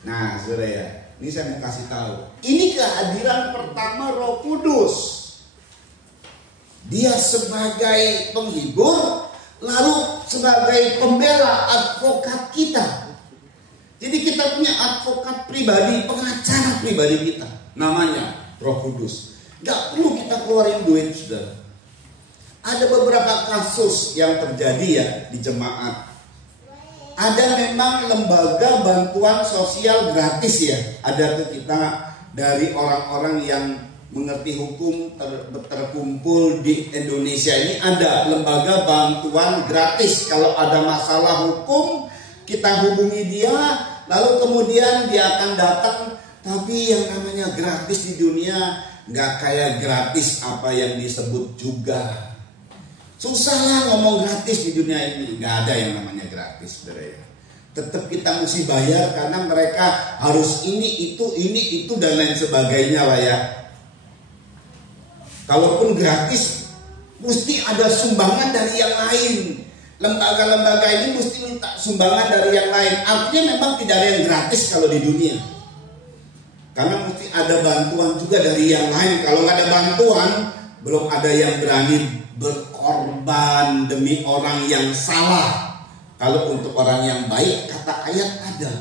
Nah, saudara ya, ini saya mau kasih tahu. Ini kehadiran pertama Roh Kudus. Dia sebagai penghibur, lalu sebagai pembela, advokat kita. Jadi kita punya advokat pribadi, pengacara pribadi kita, namanya Roh Kudus. Gak perlu kita keluarin duit, saudara. Ada beberapa kasus yang terjadi ya di jemaat. Ada memang lembaga bantuan sosial gratis ya. Ada tuh kita dari orang-orang yang mengerti hukum terkumpul di Indonesia ini, ada lembaga bantuan gratis. Kalau ada masalah hukum, kita hubungi dia, lalu kemudian dia akan datang. Tapi yang namanya gratis di dunia nggak kayak gratis apa yang disebut juga. Susah lah ngomong gratis di dunia ini. Nggak ada yang namanya gratis, saudara ya. Tetap kita mesti bayar karena mereka harus ini itu dan lain sebagainya lah ya. Kalaupun gratis, mesti ada sumbangan dari yang lain. Lembaga-lembaga ini mesti minta sumbangan dari yang lain. Artinya memang tidak ada yang gratis kalau di dunia. Karena mesti ada bantuan juga dari yang lain. Kalau nggak ada bantuan, Belum ada yang berani berkorban demi orang yang salah. Kalau untuk orang yang baik, kata ayat ada.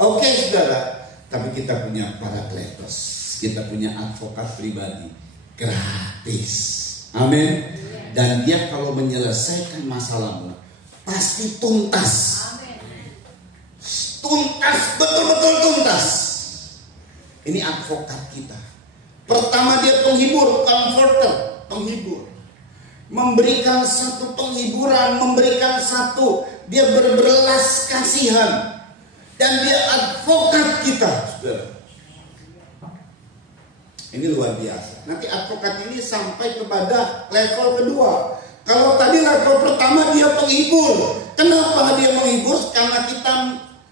Oke saudara, tapi kita punya parakletos, kita punya advokat pribadi gratis. Amin. Dan dia kalau menyelesaikan masalahmu pasti tuntas. Tuntas, betul-betul tuntas. Ini advokat kita. Pertama dia penghibur, comforter, penghibur. Memberikan satu penghiburan, memberikan satu, dia berbelas kasihan. Dan dia advokat kita, saudara. Ini luar biasa. Nanti advokat ini sampai kepada level kedua. Kalau tadi level pertama dia penghibur. Kenapa dia menghibur? Karena kita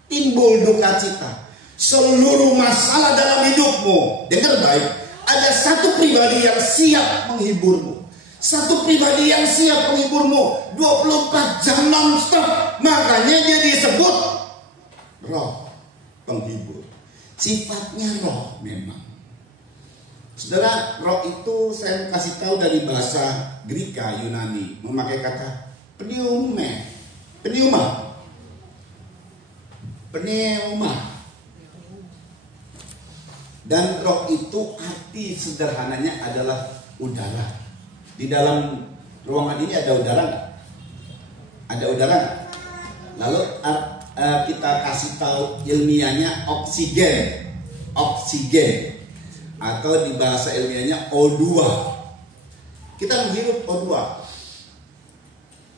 timbul duka cita. Seluruh masalah dalam hidupmu, dengar baik, ada satu pribadi yang siap menghiburmu. Satu pribadi yang siap menghiburmu 24 jam non-stop. Makanya dia disebut roh penghibur. Sifatnya roh memang. Saudara, roh itu saya kasih tahu dari bahasa Greka Yunani, memakai kata pneuma. Dan roh itu arti sederhananya adalah udara. Di dalam ruangan ini ada udara nggak? Ada udara nggak? Lalu kita kasih tahu ilmiahnya oksigen. Atau di bahasa ilmiahnya O2. Kita menghirup O2,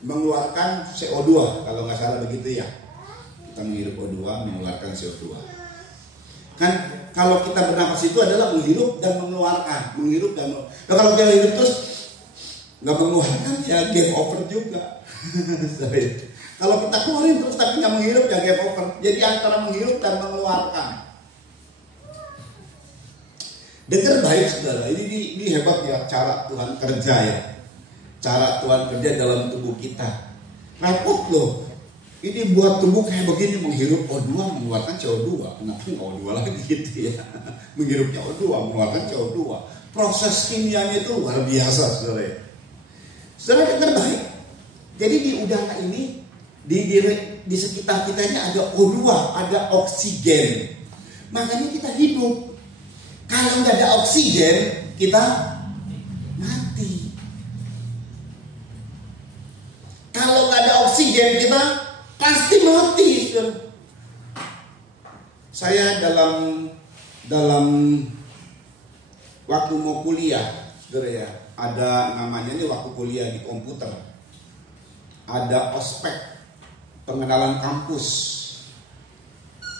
mengeluarkan CO2 kalau nggak salah begitu ya. Kita menghirup O2, mengeluarkan CO2. Kan kalau kita bernapas itu adalah menghirup dan mengeluarkan, Nah, kalau kita hidup terus nggak mengeluarkan ya game over juga. Kalau kita keluarin terus tapi nggak menghirup ya game over. Jadi antara menghirup dan mengeluarkan. Dengar baik saudara, ini hebat ya cara Tuhan kerja ya. Cara Tuhan kerja dalam tubuh kita. Repot loh. Ini buat tubuh kayak begini, menghirup O2, mengeluarkan CO2. Kenapa nggak O2 lagi gitu ya? Menghirupnya O2, mengeluarkan CO2. Proses kimianya itu luar biasa saudara ya. Saudara dengar baik. Jadi di udara ini, di sekitar kita ini ada O2, ada oksigen. Makanya kita hidup. Kalau nggak ada oksigen, kita mati. Kalau nggak ada oksigen, kita pasti mati. Saya dalam waktu mau kuliah, saudara ya, ada namanya ini waktu kuliah di komputer. Ada ospek, pengenalan kampus.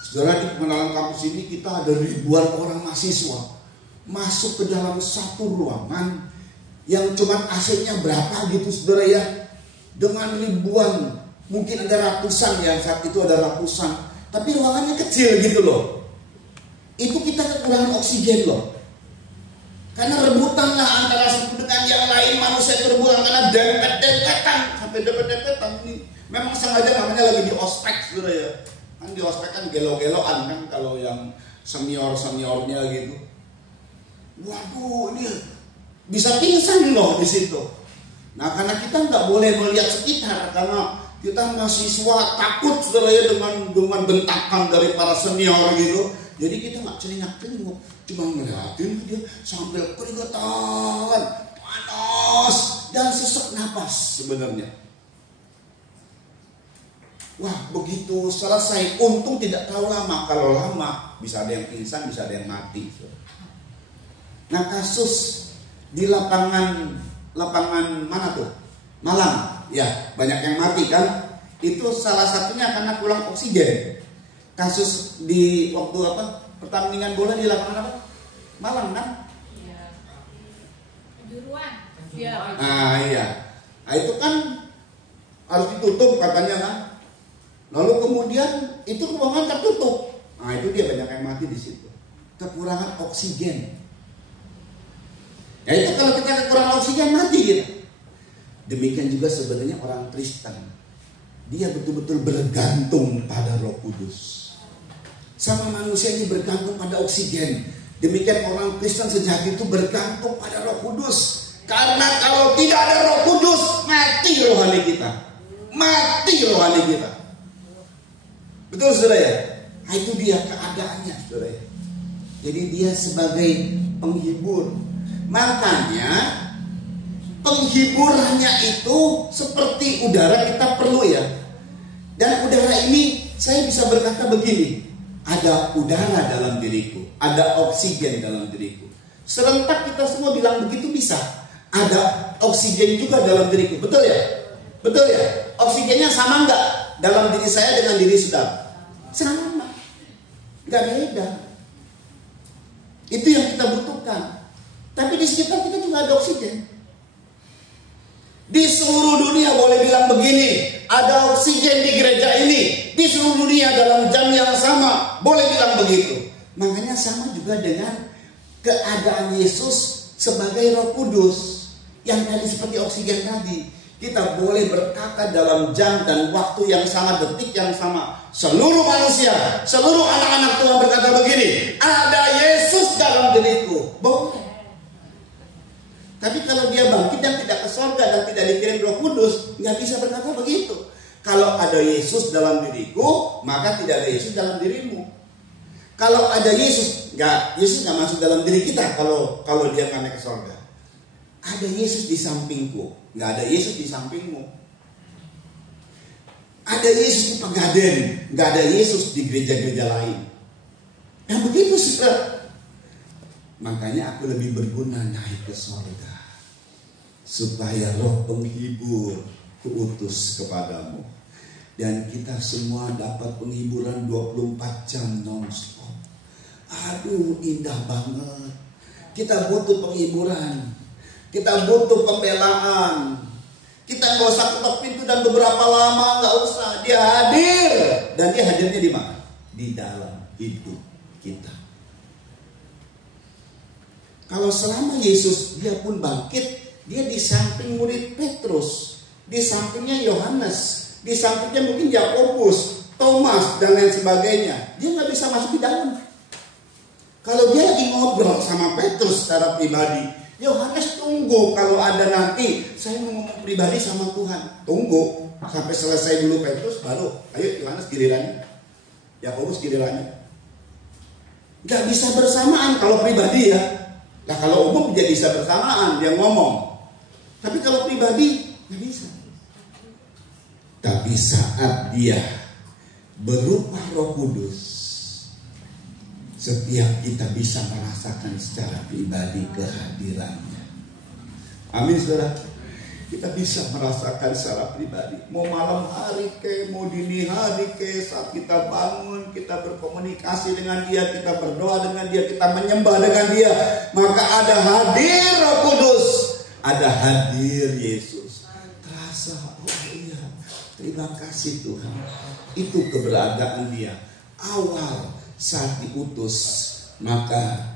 Saudara, di pengenalan kampus ini kita ada ribuan orang mahasiswa masuk ke dalam satu ruangan yang cuma AC-nya berapa gitu saudara ya, dengan ribuan, mungkin ada ratusan ya, saat itu ada ratusan, tapi ruangannya kecil gitu loh. Itu kita kekurangan oksigen loh, karena rebutan lah antara satu dengan yang lain, manusia itu rebutan karena dempet-dempetan sampai dempet-dempetan. Ini memang sengaja namanya lagi di ospek saudara ya. Kan di ospek kan gelo-geloan kan kalau yang seniornya gitu. Waduh, ini bisa pingsan loh di situ. Nah, karena kita nggak boleh melihat sekitar karena kita mahasiswa takut saudara ya dengan bentakan dari para senior gitu. Jadi kita nggak celingak-celinguk, cuma ngeliatin dia sambil keringetan, panas dan sesak napas sebenarnya. Wah, begitu selesai, untung tidak terlalu lama. Kalau lama, bisa ada yang pingsan, bisa ada yang mati. Nah, kasus di lapangan mana tuh? Malang, ya banyak yang mati kan? Itu salah satunya karena kurang oksigen. Kasus di waktu pertandingan bola di lapangan apa? Malang kan? Iya. Kejuruan. Iya. Nah, iya. Nah, itu kan harus ditutup katanya kan? Lalu kemudian itu ruangan tertutup. Nah, itu dia banyak yang mati di situ. Kekurangan oksigen. Ya itu kalau kita kekurangan oksigen mati gitu. Demikian juga sebenarnya orang Kristen. Dia betul-betul bergantung pada Roh Kudus. Sama manusia ini bergantung pada oksigen. Demikian orang Kristen sejati itu bergantung pada Roh Kudus. Karena kalau tidak ada Roh Kudus, mati rohani kita. Mati rohani kita. Betul saudara ya? Nah, itu dia keadaannya saudara ya. Jadi dia sebagai penghibur. Makanya penghiburannya itu seperti udara kita perlu ya. Dan udara ini saya bisa berkata begini. Ada udara dalam diriku, ada oksigen dalam diriku. Serentak kita semua bilang begitu bisa. Ada oksigen juga dalam diriku, betul ya? Betul ya? Oksigennya sama enggak dalam diri saya dengan diri saudara? Sama, enggak beda. Itu yang kita butuhkan. Tapi di sekitar kita juga ada oksigen. Di seluruh dunia boleh bilang begini, ada oksigen di gereja ini. Di seluruh dunia dalam jam yang sama boleh bilang begitu. Makanya sama juga dengan keadaan Yesus sebagai Roh Kudus. Yang tadi seperti oksigen tadi. Kita boleh berkata dalam jam dan waktu yang sama, detik yang sama. Seluruh manusia, seluruh anak-anak Tuhan berkata begini, ada Yesus dalam diriku. Boleh. Tapi kalau dia bangkit dan tidak ke surga dan tidak dikirim Roh Kudus, nggak bisa berkata begitu. Kalau ada Yesus dalam diriku, maka tidak ada Yesus dalam dirimu. Kalau ada Yesus nggak masuk dalam diri kita. Kalau dia nggak naik ke surga, ada Yesus di sampingku, nggak ada Yesus di sampingmu. Ada Yesus di Pegaden, nggak ada Yesus di gereja-gereja lain. Dan begitu saudara. Makanya aku lebih berguna naik ke surga, supaya Roh penghibur kuutus kepadamu. Dan kita semua dapat penghiburan 24 jam non-stop. Aduh, indah banget. Kita butuh penghiburan. Kita butuh pembelaan. Kita gak usah ketok pintu dan beberapa lama, gak usah. Dia hadir. Dan dia hadirnya di mana? Di dalam hidup kita. Kalau selama Yesus dia pun bangkit, dia di samping murid Petrus, di sampingnya Yohanes, di sampingnya mungkin Yakobus, Thomas dan lain sebagainya. Dia nggak bisa masuk di dalam. Kalau dia lagi ngobrol sama Petrus secara pribadi, Yohanes tunggu kalau ada nanti saya mau ngomong pribadi sama Tuhan. Tunggu sampai selesai dulu Petrus, baru ayo Yohanes gilirannya, Yakobus gilirannya. Nggak bisa bersamaan kalau pribadi ya. Nah kalau umum dia bisa bersamaan, dia ngomong. Tapi kalau pribadi, nggak bisa. Tapi saat dia berupa Roh Kudus, setiap kita bisa merasakan secara pribadi kehadirannya. Amin saudara. Kita bisa merasakan secara pribadi. Mau malam hari ke, mau dini hari ke, saat kita bangun, kita berkomunikasi dengan dia, kita berdoa dengan dia, kita menyembah dengan dia. Maka ada hadir Roh Kudus, ada hadir Yesus. Terasa, oh iya, terima kasih Tuhan. Itu keberadaan dia. Awal saat diutus, maka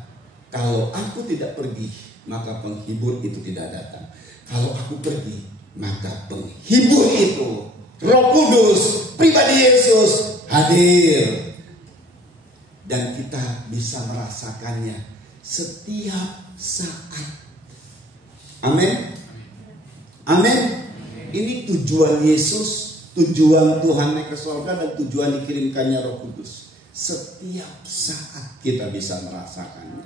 kalau aku tidak pergi, maka penghibur itu tidak datang. Kalau aku pergi, maka penghibur itu, Roh Kudus, pribadi Yesus hadir. Dan kita bisa merasakannya setiap saat. Amin. Amin. Ini tujuan Yesus, tujuan Tuhan naik ke surga dan tujuan dikirimkannya Roh Kudus. Setiap saat kita bisa merasakannya.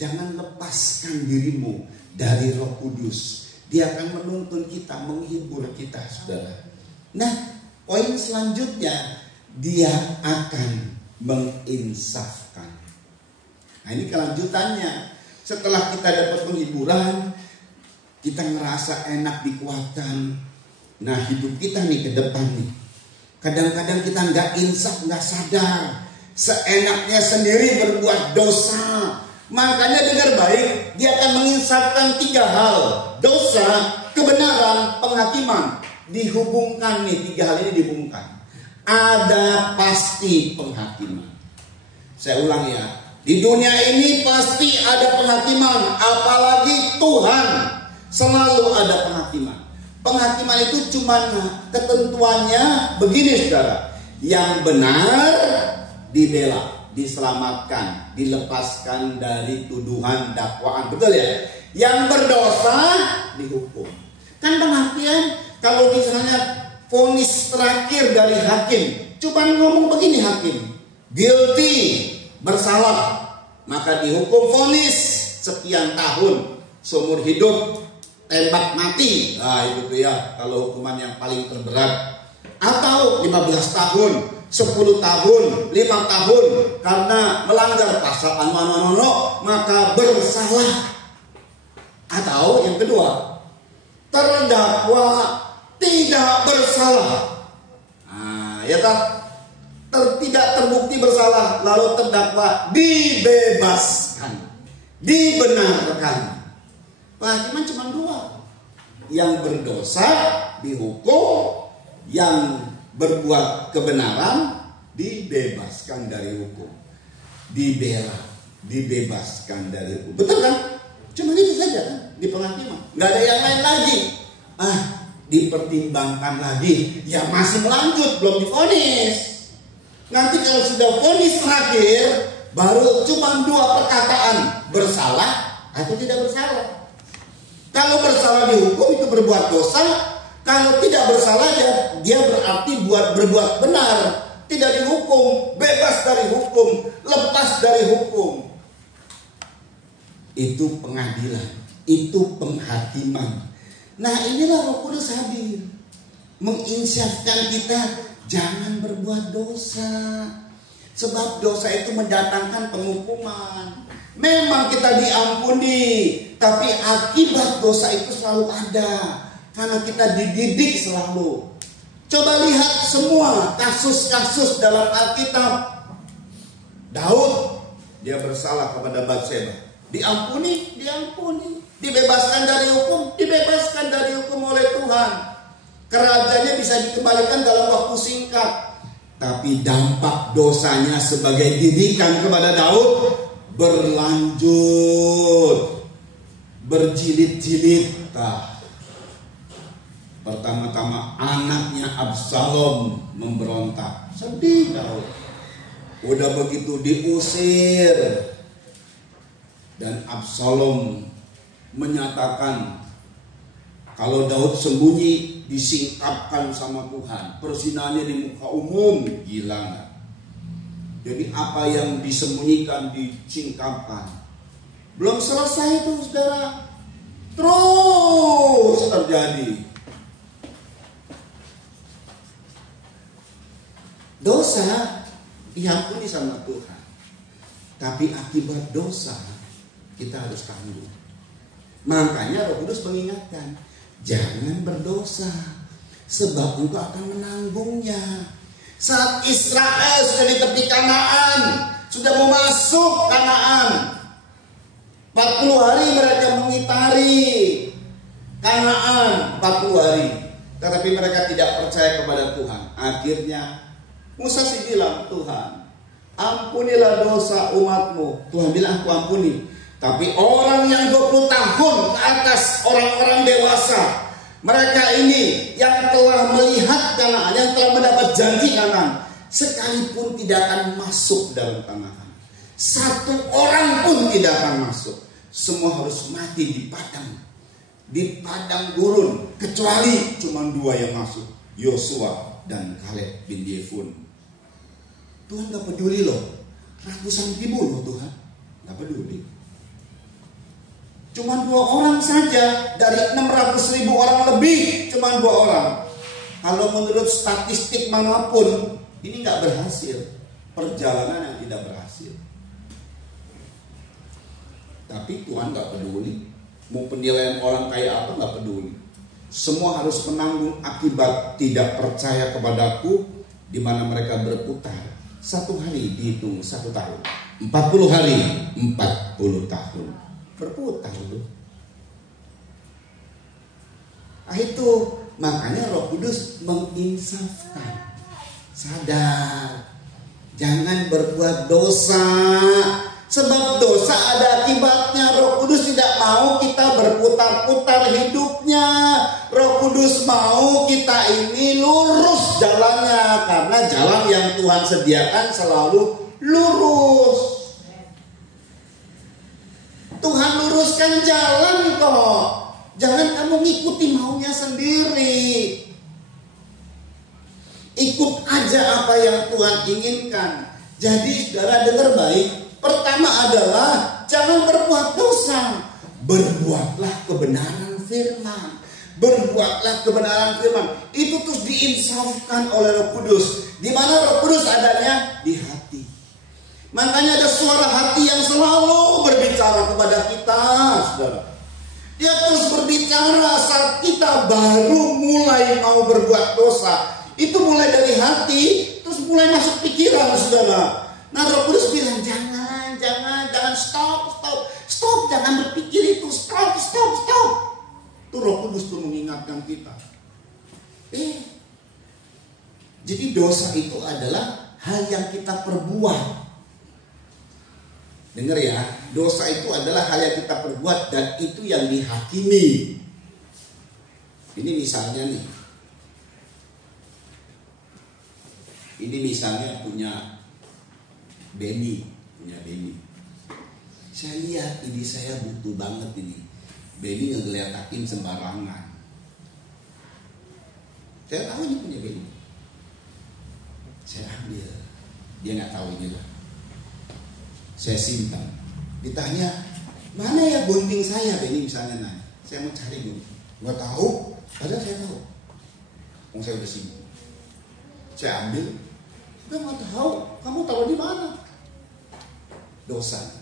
Jangan lepaskan dirimu dari Roh Kudus. Dia akan menuntun kita, menghibur kita, saudara. Nah, poin selanjutnya, dia akan menginsafkan. Nah, ini kelanjutannya. Setelah kita dapat penghiburan, kita ngerasa enak dikuatkan. Nah, hidup kita nih ke depan nih. Kadang-kadang kita nggak insaf, nggak sadar. Seenaknya sendiri berbuat dosa. Makanya dengar baik, dia akan menginsafkan 3 hal. Dosa, kebenaran, penghakiman. Dihubungkan nih, 3 hal ini dihubungkan. Ada pasti penghakiman. Saya ulang ya. Di dunia ini pasti ada penghakiman. Apalagi Tuhan selalu ada penghakiman. Penghakiman itu cuma ketentuannya begini saudara. Yang benar dibela. diselamatkan, dilepaskan dari tuduhan dakwaan. Betul ya? Yang berdosa dihukum. Kan pengertian kalau misalnya vonis terakhir dari hakim, cuma ngomong begini hakim, guilty, bersalah, maka dihukum vonis sekian tahun, seumur hidup, tembak mati. Nah itu tuh ya kalau hukuman yang paling terberat. Atau 15 tahun, 10 tahun, 5 tahun karena melanggar pasal anu-anu maka bersalah. Atau yang kedua, terdakwa tidak bersalah. Nah, ya tak? Tidak terbukti bersalah lalu terdakwa dibebaskan, dibenarkan. Hakiman cuma dua. Yang berdosa dihukum, yang berbuat kebenaran dibebaskan dari hukum, dibela, dibebaskan dari hukum. Betul kan? Cuma itu saja kan di penghakiman. Nggak ada yang lain lagi. Dipertimbangkan lagi. Ya masih melanjut, belum divonis. Nanti kalau sudah vonis terakhir, baru cuma dua perkataan, bersalah atau tidak bersalah. Kalau bersalah dihukum itu berbuat dosa. Kalau tidak bersalah dia berarti berbuat benar, tidak dihukum, bebas dari hukum, lepas dari hukum. Itu pengadilan, itu penghakiman. Nah inilah Roh Kudus hadir, menginsyafkan kita jangan berbuat dosa, sebab dosa itu mendatangkan penghukuman. Memang kita diampuni, tapi akibat dosa itu selalu ada. Karena kita dididik selalu. Coba lihat semua kasus-kasus dalam Alkitab. Daud, dia bersalah kepada Batseba. Diampuni, diampuni. Dibebaskan dari hukum, dibebaskan dari hukum oleh Tuhan. Kerajaannya bisa dikembalikan dalam waktu singkat. Tapi dampak dosanya sebagai didikan kepada Daud berlanjut, berjilid-jilid. Pertama-tama anaknya Absalom memberontak. Sedih Daud. Udah begitu diusir. Dan Absalom menyatakan kalau Daud sembunyi disingkapkan sama Tuhan. Persinaannya di muka umum. Gila gak? Jadi apa yang disembunyikan disingkapkan. Belum selesai itu saudara. Terus terjadi. Dosa diampuni sama Tuhan. Tapi akibat dosa kita harus tanggung. Makanya Roh Kudus mengingatkan, jangan berdosa, sebab engkau akan menanggungnya. Saat Israel sudah di tepi Kanaan, sudah mau masuk Kanaan, 40 hari mereka mengitari Kanaan, 40 hari. Tetapi mereka tidak percaya kepada Tuhan. Akhirnya Musa sih bilang, Tuhan, ampunilah dosa umatmu. Tuhan bilang, aku ampuni. Tapi orang yang 20 tahun ke atas, orang-orang dewasa, mereka ini yang telah melihat Kanaan, yang telah mendapat janji Kanaan, sekalipun tidak akan masuk dalam Kanaan. Satu orang pun tidak akan masuk. Semua harus mati di padang gurun, kecuali cuma 2 yang masuk, Yosua dan Kaleb bin Yefun. Tuhan gak peduli loh, ratusan ribu loh Tuhan, gak peduli. Cuma 2 orang saja dari 600.000 orang lebih, cuma 2 orang. Kalau menurut statistik manapun, ini gak berhasil. Perjalanan yang tidak berhasil. Tapi Tuhan gak peduli. Mau penilaian orang kayak apa gak peduli. Semua harus menanggung akibat tidak percaya kepadaku, di mana mereka berputar. 1 hari dihitung 1 tahun. 40 hari 40 tahun. Berputar loh. Itu makanya Roh Kudus menginsafkan. Sadar, jangan berbuat dosa. Sebab dosa ada akibatnya. Roh Kudus tidak mau kita berputar-putar hidupnya. Roh Kudus mau kita ini lurus jalannya. Karena jalan yang Tuhan sediakan selalu lurus. Tuhan luruskan jalan kok. Jangan kamu ngikuti maunya sendiri. Ikut aja apa yang Tuhan inginkan. Jadi saudara dengar baik. Pertama adalah jangan berbuat dosa. Berbuatlah kebenaran firman. Berbuatlah kebenaran firman. Itu terus diinsafkan oleh Roh Kudus. Di mana Roh Kudus adanya? Di hati. Makanya ada suara hati yang selalu berbicara kepada kita, saudara. Dia terus berbicara saat kita baru mulai mau berbuat dosa. Itu mulai dari hati, terus mulai masuk pikiran, saudara. Nah, Roh Kudus bilang jangan, stop, jangan berpikir itu, stop. Itu Roh Kudus tuh mengingatkan kita. Jadi dosa itu adalah hal yang kita perbuat. Dengar ya, dosa itu adalah hal yang kita perbuat dan itu yang dihakimi. Ini misalnya nih. Ini misalnya punya Benny. Saya lihat ini saya butuh banget ini. Benny ngegeletakin sembarangan. Saya tahu ini punya Benny. Saya ambil. Dia nggak tahu ini lah. Saya simpan. Ditanya, mana ya gunting saya? Benny misalnya nanya. Saya mau cari gunting. Nggak tahu. Padahal saya tahu. Saya udah simpan. Saya ambil. Nggak tahu. Kamu tahu di mana? Dosa.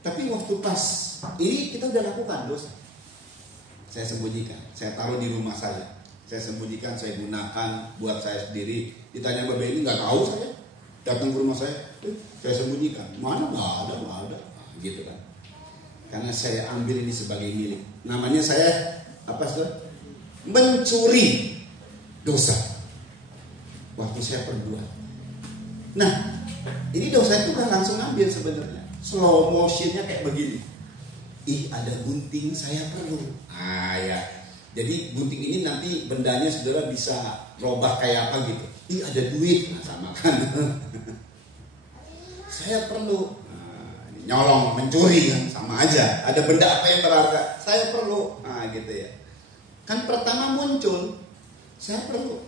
Tapi waktu pas ini kita udah lakukan dosa. Saya sembunyikan. Saya taruh di rumah saya. Saya sembunyikan. Saya gunakan buat saya sendiri. Ditanya Mbak Benny nggak tahu saya. Datang ke rumah saya sembunyikan. Mana? Nggak ada. Nah, gitu kan. Karena saya ambil ini sebagai milik. Namanya saya apa saudara? Mencuri dosa. Waktu saya perbuat. Nah, ini dosa itu kan langsung ambil sebenarnya. Slow motionnya kayak begini. Ada gunting saya perlu. Ya. Jadi gunting ini nanti bendanya saudara bisa robah kayak apa gitu. Ada duit, sama kan. Saya perlu nyolong, mencuri kan sama aja. Ada benda apa yang berharga, saya perlu. Gitu ya. Kan pertama muncul, saya perlu.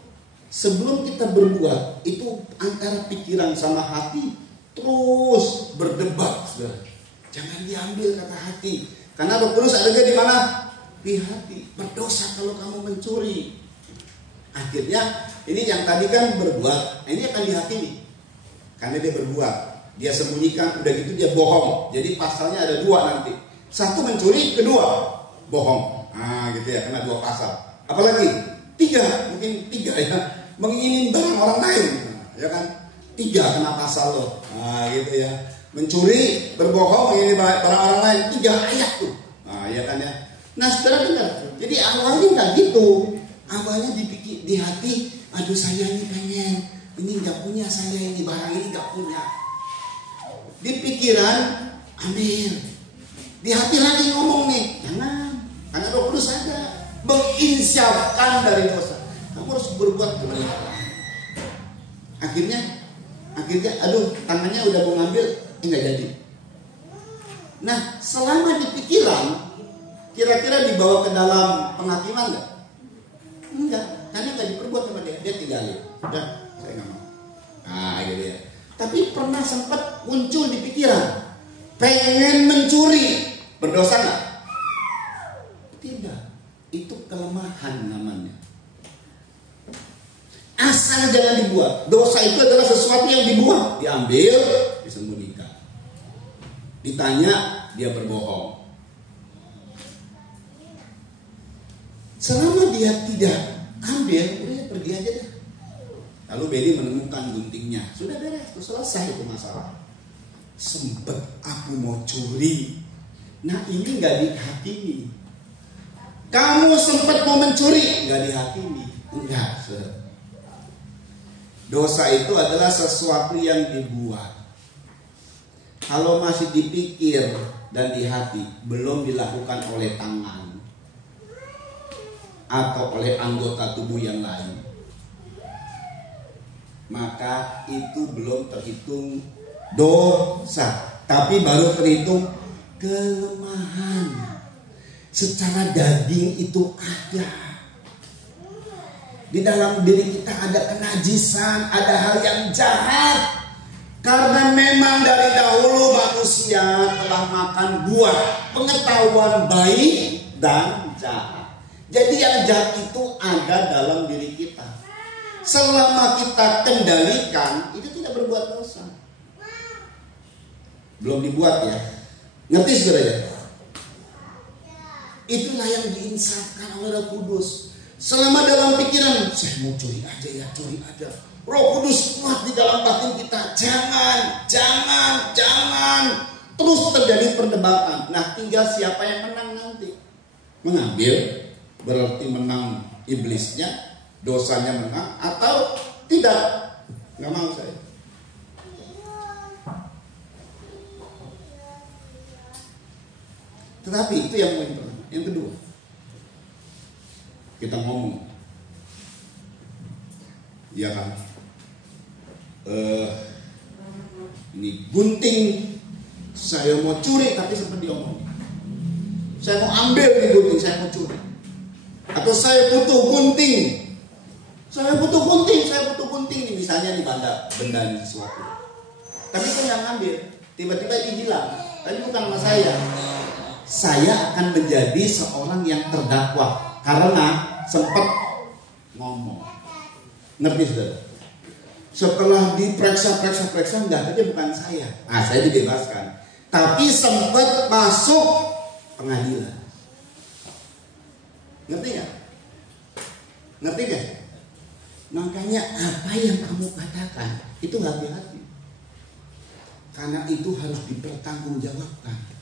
Sebelum kita berbuat, itu antara pikiran sama hati terus berdebat, saudara. Jangan diambil kata hati. Karena Roh Kudus adanya di mana? Di hati. Berdosa kalau kamu mencuri. Akhirnya ini yang tadi kan berbuat, ini akan dihakimi. Karena dia berbuat, dia sembunyikan, udah gitu dia bohong. Jadi pasalnya ada 2 nanti. 1 mencuri, kedua bohong. Gitu ya, kena 2 pasal. Apalagi 3, mungkin 3 ya, menginginin barang orang lain, ya kan? 3 kena pasal loh. Gitu ya. Mencuri, berbohong, menginginin barang orang lain, 3 ayat tuh. Ya kan ya. Nah, saudara dengar. Jadi awalnya nggak gitu. Awalnya dipikir di hati, aduh saya ini pengen, ini nggak punya saya ini barang ini nggak punya. Di pikiran ambil, di hati lagi ngomong nih, jangan, karena Roh Kudus ada menginsyafkan dari dosa. Kamu harus berbuat kebenaran. Akhirnya, aduh tangannya udah mau ngambil, nggak jadi. Nah, selama di pikiran, kira-kira dibawa ke dalam penghakiman nggak? Enggak, karena nggak diperbuat sama dia tinggalin. Udah, saya nggak mau. Gitu ya. Tapi pernah sempat muncul di pikiran, pengen mencuri, berdosa nggak? Tidak, itu kelemahan namanya. Asal jangan dibuat. Dosa itu adalah sesuatu yang dibuat, diambil, disembunyikan. Ditanya, dia berbohong. Selama dia tidak ambil, udah pergi aja deh. Lalu Benny menemukan guntingnya. Sudah beres, itu selesai itu masalah. Sempet aku mau curi. Nah ini gak dihakimi. Kamu sempet mau mencuri, gak dihakimi. Enggak, saudara. Dosa itu adalah sesuatu yang dibuat. Kalau masih dipikir dan di hati, belum dilakukan oleh tangan atau oleh anggota tubuh yang lain. maka itu belum terhitung dosa, tapi baru terhitung kelemahan. Secara daging itu ada. Di dalam diri kita ada kenajisan, ada hal yang jahat. Karena memang dari dahulu manusia telah makan buah pengetahuan baik dan jahat. Jadi yang jahat itu ada dalam diri kita. Selama kita kendalikan, itu tidak berbuat dosa. Belum dibuat ya. Ngerti saudara? Itulah yang diinsafkan oleh Roh Kudus. Selama dalam pikiran, saya mau curi aja ya, curi aja. Roh Kudus kuat di dalam batin kita. Jangan. Terus terjadi perdebatan. Nah, tinggal siapa yang menang nanti. Mengambil berarti menang iblisnya, dosanya menang, atau tidak. Nggak mau saya. Tetapi itu yang paling pertama. Yang kedua, kita ngomong, ya kan, ini gunting, saya mau curi tapi sempat diomongin. Saya mau ambil di gunting, saya mau curi. Atau saya butuh gunting, ini misalnya di benda ini sesuatu. Tapi saya nggak ngambil, tiba-tiba ini hilang. Tapi bukan sama saya. Saya akan menjadi seorang yang terdakwa karena sempat ngomong. Ngerti saudara? Setelah diperiksa enggak, dia bukan saya. Nah, saya dibebaskan. Tapi sempat masuk pengadilan. Ngerti nggak? Ngerti nggak? Makanya apa yang kamu katakan itu hati-hati. Karena itu harus dipertanggungjawabkan.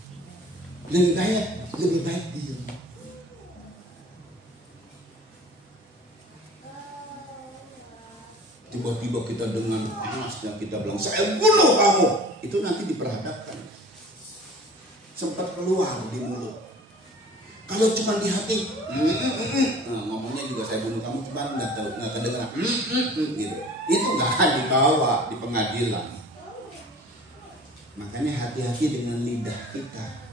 Lebih baik diam. Tiba-tiba kita dengan panasnya kita bilang, saya bunuh kamu. Itu nanti diperhadapkan. Sempat keluar di mulut. Kalau cuma di hati, ngomongnya juga saya bunuh kamu, cuma nggak kedengeran, gitu. Itu nggak akan dibawa di pengadilan. Makanya hati-hati dengan lidah kita.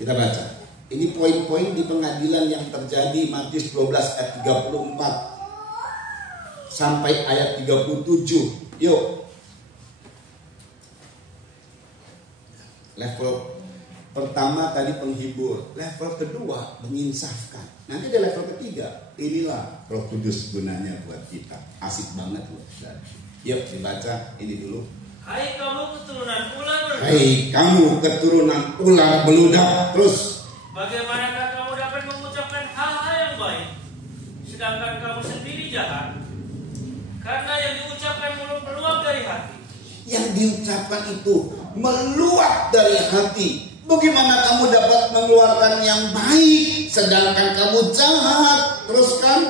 Kita baca. Ini poin-poin di pengadilan yang terjadi Matius 12 ayat 34 sampai ayat 37. Yuk. Level pertama tadi penghibur, level kedua menginsafkan. Nanti di level ketiga, inilah Roh Kudus gunanya buat kita. Asik banget loh. Yuk dibaca ini dulu. Hai kamu keturunan ular beludak. Hai kamu keturunan ular beludak. Terus, bagaimanakah kamu dapat mengucapkan hal-hal yang baik, sedangkan kamu sendiri jahat? Karena yang diucapkan mulut meluap dari hati. Yang diucapkan itu meluap dari hati. Bagaimana kamu dapat mengeluarkan yang baik, sedangkan kamu jahat? Teruskan.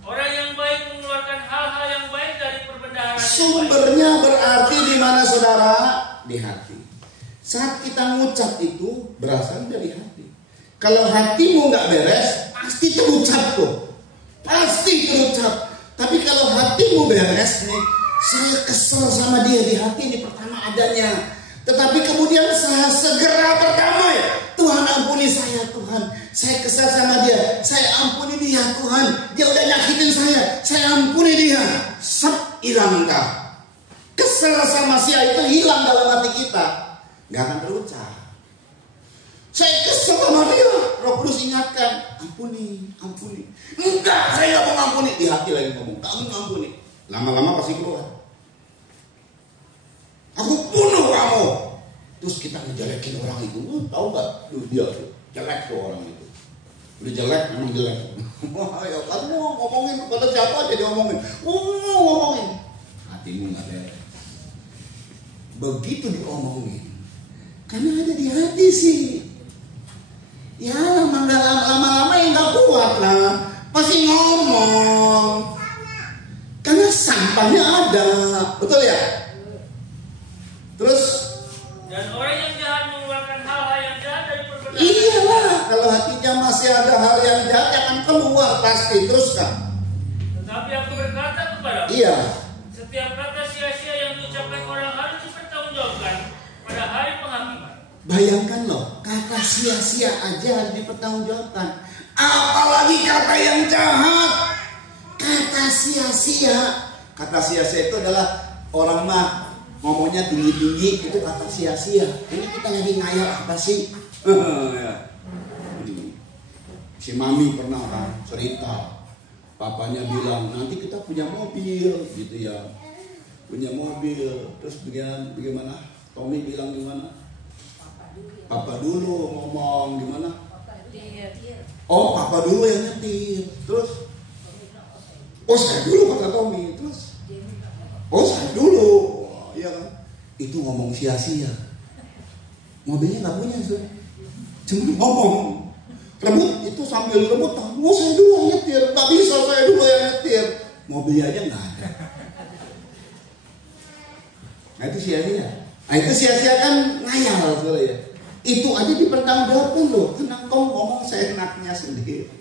Orang yang baik mengeluarkan hal-hal yang baik dari perbendaharaan. Sumbernya berarti di mana saudara? Di hati. Saat kita ngucap itu berasal dari hati. Kalau hatimu nggak beres, pasti terucap tuh. Pasti terucap. Tapi kalau hatimu beres nih, saya kesel sama dia di hati ini pertama adanya. Tetapi kemudian saya segera berdamai. Tuhan ampuni saya Tuhan. Saya kesal sama dia. Saya ampuni dia Tuhan. Dia udah nyakitin saya ampuni dia. Sep, hilang kah? Kesel sama dia itu hilang dalam hati kita. Gak akan terucap. Saya kesel sama dia. Roh Kudus ingatkan. Ampuni. Enggak, saya gak mau ngampuni. Di hati lagi ngomong. Kamu ngampuni. Lama-lama pasti keluar. Aku bunuh kamu. Terus kita ngejelekin orang itu. Tahu gak? Dia tuh jelek tuh orang itu. Udah jelek, memang jelek. Ya kamu ngomongin kepada siapa aja dia ngomongin. Ngomongin. Hatimu gak beres. Begitu diomongin. Karena ada di hati sih. Ya lama-lama yang gak kuat lah. Pasti ngomong. Karena sampahnya ada. Betul ya? Terus, dan orang yang jahat mengeluarkan hal-hal yang jahat dari perbendaharaan. iyalah, kalau hatinya masih ada hal yang jahat akan keluar pasti. Terus kan? Tetapi aku berkata kepadamu, Iya. Setiap kata sia-sia yang diucapkan orang harus dipertanggungjawabkan pada hari penghakiman. Bayangkan loh, kata sia-sia aja harus dipertanggungjawabkan. Apalagi kata yang jahat. Kata sia-sia. Kata sia-sia itu adalah orang mah ngomongnya tinggi-tinggi, itu kata sia-sia. Ini kita lagi ngayal apa sih? Si mami pernah kan cerita, papanya bilang nanti kita punya mobil gitu ya, punya mobil. Terus bagaimana? Tommy bilang gimana? Papa dulu ngomong gimana? Oh, papa dulu yang nyetir. Terus, oh saya dulu kata Tommy. Terus, oh saya dulu. Oh, iya kan? Itu ngomong sia-sia. Mobilnya nggak punya, cuma ngomong. Rebut itu sambil rebutan. Oh saya dulu yang nyetir, nggak bisa saya dulu yang nyetir. Mobilnya aja nggak ada. Nah itu sia-sia. Nah itu sia-sia kan ngayal ya. Itu aja dipertanggungjawabkan loh. Karena kau ngomong seenaknya sendiri,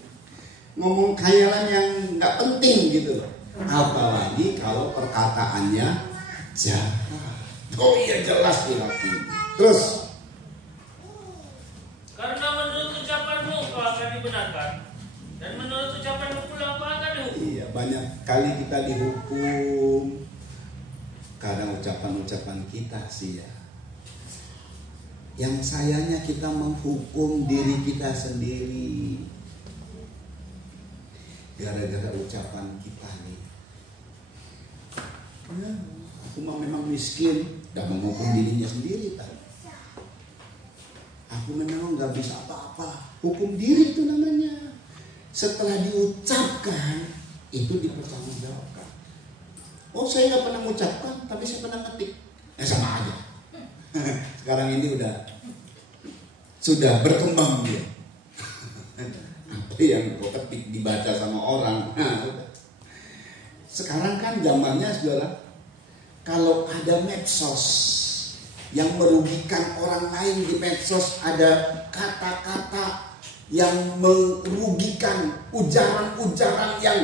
ngomong khayalan yang nggak penting gitu loh. Apalagi kalau perkataannya jahat. Oh iya jelas di hati. Terus. Karena menurut ucapanmu kau akan dibenarkan, dan menurut ucapanmu pula kau akan dihukum. Iya, banyak kali kita dihukum karena ucapan-ucapan kita sih ya. Yang sayangnya kita menghukum diri kita sendiri gara-gara ucapan kita nih. Ya, aku memang miskin, dan menghukum dirinya sendiri tadi. Aku memang nggak bisa apa-apa. Hukum diri itu namanya. Setelah diucapkan, itu dipertanggungjawabkan. Oh saya nggak pernah mengucapkan, tapi saya pernah ketik. Sama aja. Sekarang ini sudah berkembang dia. Apa yang kau ketik dibaca sama orang. Sekarang kan zamannya saudara, kalau ada medsos yang merugikan orang lain di medsos, ada kata-kata yang merugikan, ujaran-ujaran yang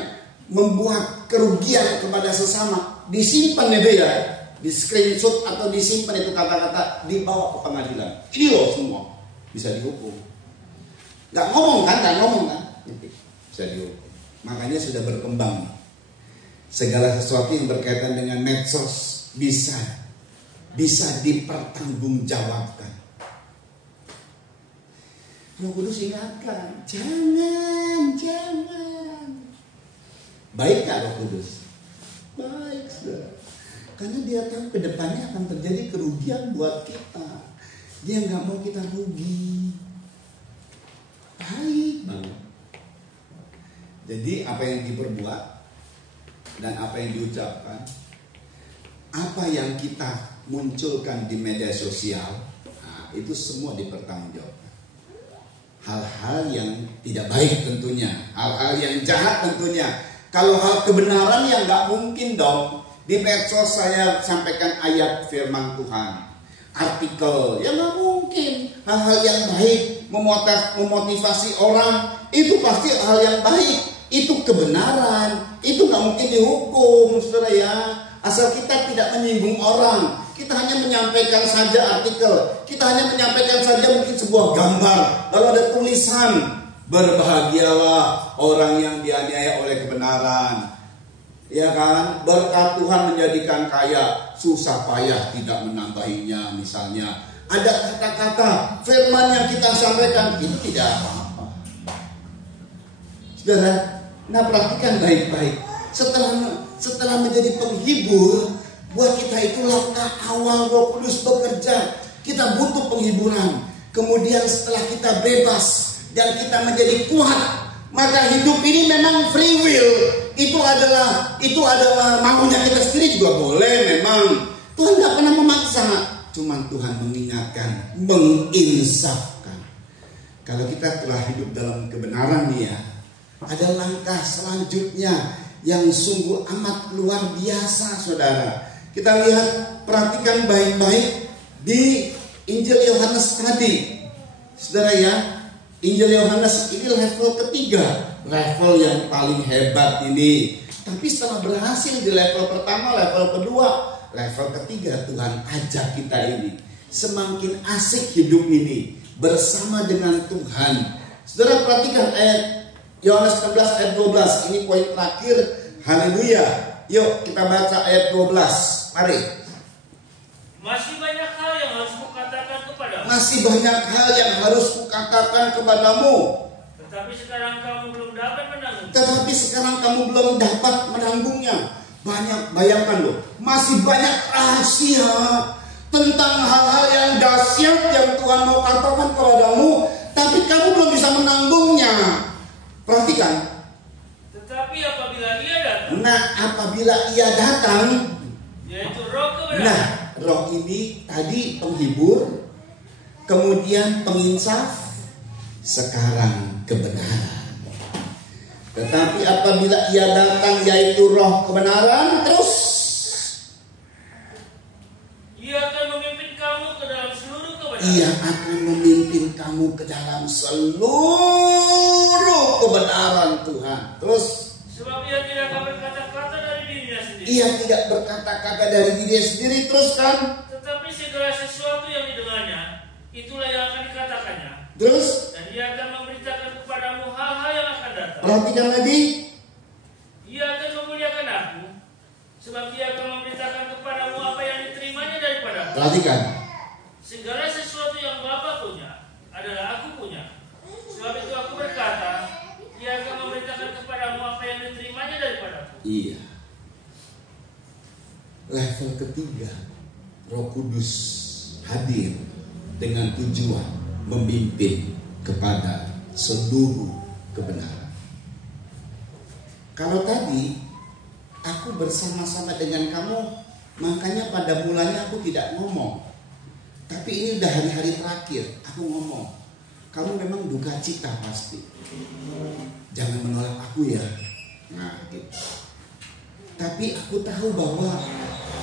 membuat kerugian kepada sesama, disimpan itu ya, di screenshot atau disimpan itu kata-kata, dibawa ke pengadilan. Ini loh semua bisa dihukum. Nggak ngomong kan, bisa dihukum. Makanya sudah berkembang. Segala sesuatu yang berkaitan dengan medsos bisa dipertanggungjawabkan. Roh Kudus ingatkan, jangan. Baik gak Roh Kudus? Baik, saudara. Karena dia tahu ke depannya akan terjadi kerugian buat kita. Dia nggak mau kita rugi. Baik banget. Jadi apa yang diperbuat dan apa yang diucapkan, apa yang kita munculkan di media sosial, nah, itu semua dipertanggungjawabkan. Hal-hal yang tidak baik tentunya, hal-hal yang jahat tentunya. Kalau hal kebenaran yang nggak mungkin dong. Di medsos saya sampaikan ayat firman Tuhan, artikel, ya nggak mungkin. Hal-hal yang baik, memotivasi orang, itu pasti hal yang baik. Itu kebenaran, itu nggak mungkin dihukum, saudara ya. Asal kita tidak menyinggung orang, kita hanya menyampaikan saja artikel, kita hanya menyampaikan saja mungkin sebuah gambar, lalu ada tulisan, berbahagialah orang yang dianiaya oleh kebenaran. Ya kan, berkat Tuhan menjadikan kaya, susah payah tidak menambahinya misalnya. Ada kata-kata firman yang kita sampaikan, itu tidak apa-apa. Saudara, nah perhatikan baik-baik. Setelah menjadi penghibur, buat kita itu langkah awal Roh Kudus bekerja. Kita butuh penghiburan. Kemudian setelah kita bebas dan kita menjadi kuat, maka hidup ini memang free will. Itu adalah maunya kita sendiri juga boleh memang. Tuhan tidak pernah memaksa. Cuman Tuhan mengingatkan, menginsafkan. Kalau kita telah hidup dalam kebenaran nih ya, ada langkah selanjutnya yang sungguh amat luar biasa, saudara. Kita lihat, perhatikan baik-baik di Injil Yohanes tadi, saudara ya. Injil Yohanes ini level ketiga, level yang paling hebat ini. Tapi setelah berhasil di level pertama, level kedua, level ketiga, Tuhan ajak kita ini semakin asik hidup ini bersama dengan Tuhan. Saudara perhatikan ayat Yohanes 16 ayat 12. Ini poin terakhir. Haleluya. Yuk kita baca ayat 12. Mari. Masih banyak hal yang harus kukatakan kepadamu. Masih banyak hal yang harus kukatakan kepadamu. Tetapi sekarang kamu belum dapat menanggung. Tetapi sekarang kamu belum dapat menanggungnya. Banyak, bayangkan loh. Masih banyak rahasia tentang hal-hal yang dahsyat yang Tuhan mau katakan kepadamu, tapi kamu belum bisa menanggungnya. Perhatikan. Tetapi apabila ia datang, Nah, apabila ia datang, yaitu Roh kebenaran. nah, Roh ini tadi penghibur, kemudian penginsaf, sekarang kebenaran. Tetapi apabila ia datang, yaitu Roh kebenaran, terus Ia akan memimpin kamu ke dalam seluruh kebenaran. Ia akan memimpin kamu ke dalam seluruh kebenaran Tuhan. Terus Sebab ia tidak akan berkata-kata dari dirinya sendiri. ia tidak berkata-kata dari dirinya sendiri, terus kan? Tetapi segala sesuatu yang didengarnya, itulah yang akan dikatakannya. Terus Dan ia akan memberitakan kepadamu hal-hal yang akan datang. perhatikan lagi. Ia akan memuliakan aku, sebab ia akan memberitakan kepadamu apa yang diterimanya daripadaku. Perhatikan. Segala sesuatu yang Bapa punya adalah aku punya. Sebab itu aku berkata, ia akan memberitakan kepadamu apa yang diterimanya daripadaku. Iya. Level ketiga, Roh Kudus hadir dengan tujuan memimpin kepada seluruh kebenaran. Kalau tadi aku bersama-sama dengan kamu, makanya pada mulanya aku tidak ngomong. Tapi ini udah hari-hari terakhir, aku ngomong. Kamu memang duka cita pasti. Jangan menolak aku ya. Nah, gitu. Tapi aku tahu bahwa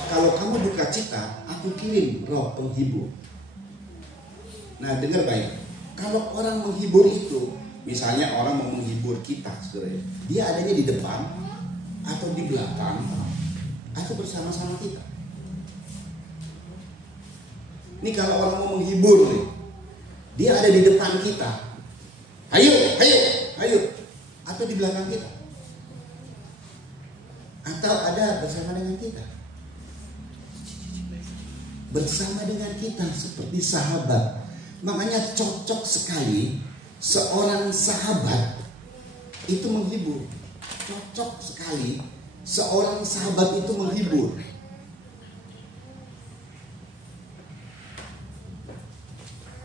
kalau kamu duka cita, aku kirim Roh penghibur. Nah, dengar baik. Kalau orang menghibur itu, misalnya orang mau menghibur kita, saudara, dia adanya di depan atau di belakang atau bersama-sama kita. Ini kalau orang mau menghibur nih, dia ada di depan kita. Ayo, ayo, ayo. Atau di belakang kita. Atau ada bersama dengan kita. Bersama dengan kita seperti sahabat. Makanya cocok sekali seorang sahabat itu menghibur. Cocok sekali seorang sahabat itu menghibur.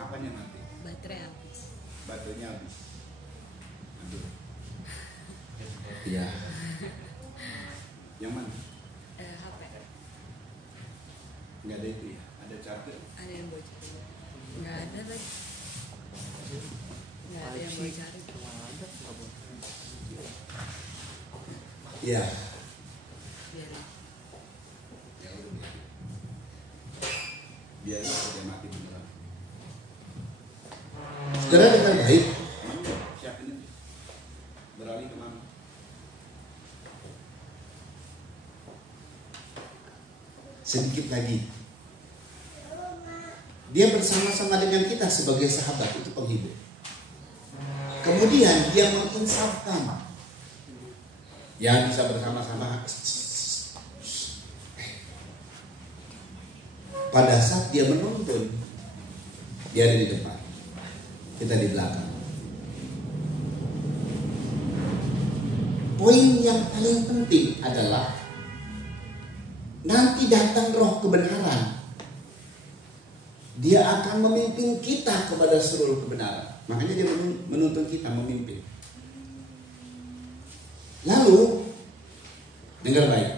Apanya mati? Baterai habis. Baterainya habis. Aduh. Iya. Yang mana? HP. Nggak ada itu ya? Ada charger? Ada yang bocor. Nggak ada lagi. Nggak ada yang bocor. Iya. Biarin. Ya udah. Biarin saja mati beneran. Saudara dengar baik. Siapin aja. Beralih kemana? Sedikit lagi. Dia bersama-sama dengan kita sebagai sahabat, itu penghibur. Kemudian dia menginsafkan. Yang bisa bersama-sama. Pada saat dia menuntun, dia ada di depan, kita di belakang. Poin yang paling penting adalah nanti datang Roh kebenaran. Dia akan memimpin kita kepada seluruh kebenaran. Makanya dia menuntun kita memimpin. Lalu, dengar baik.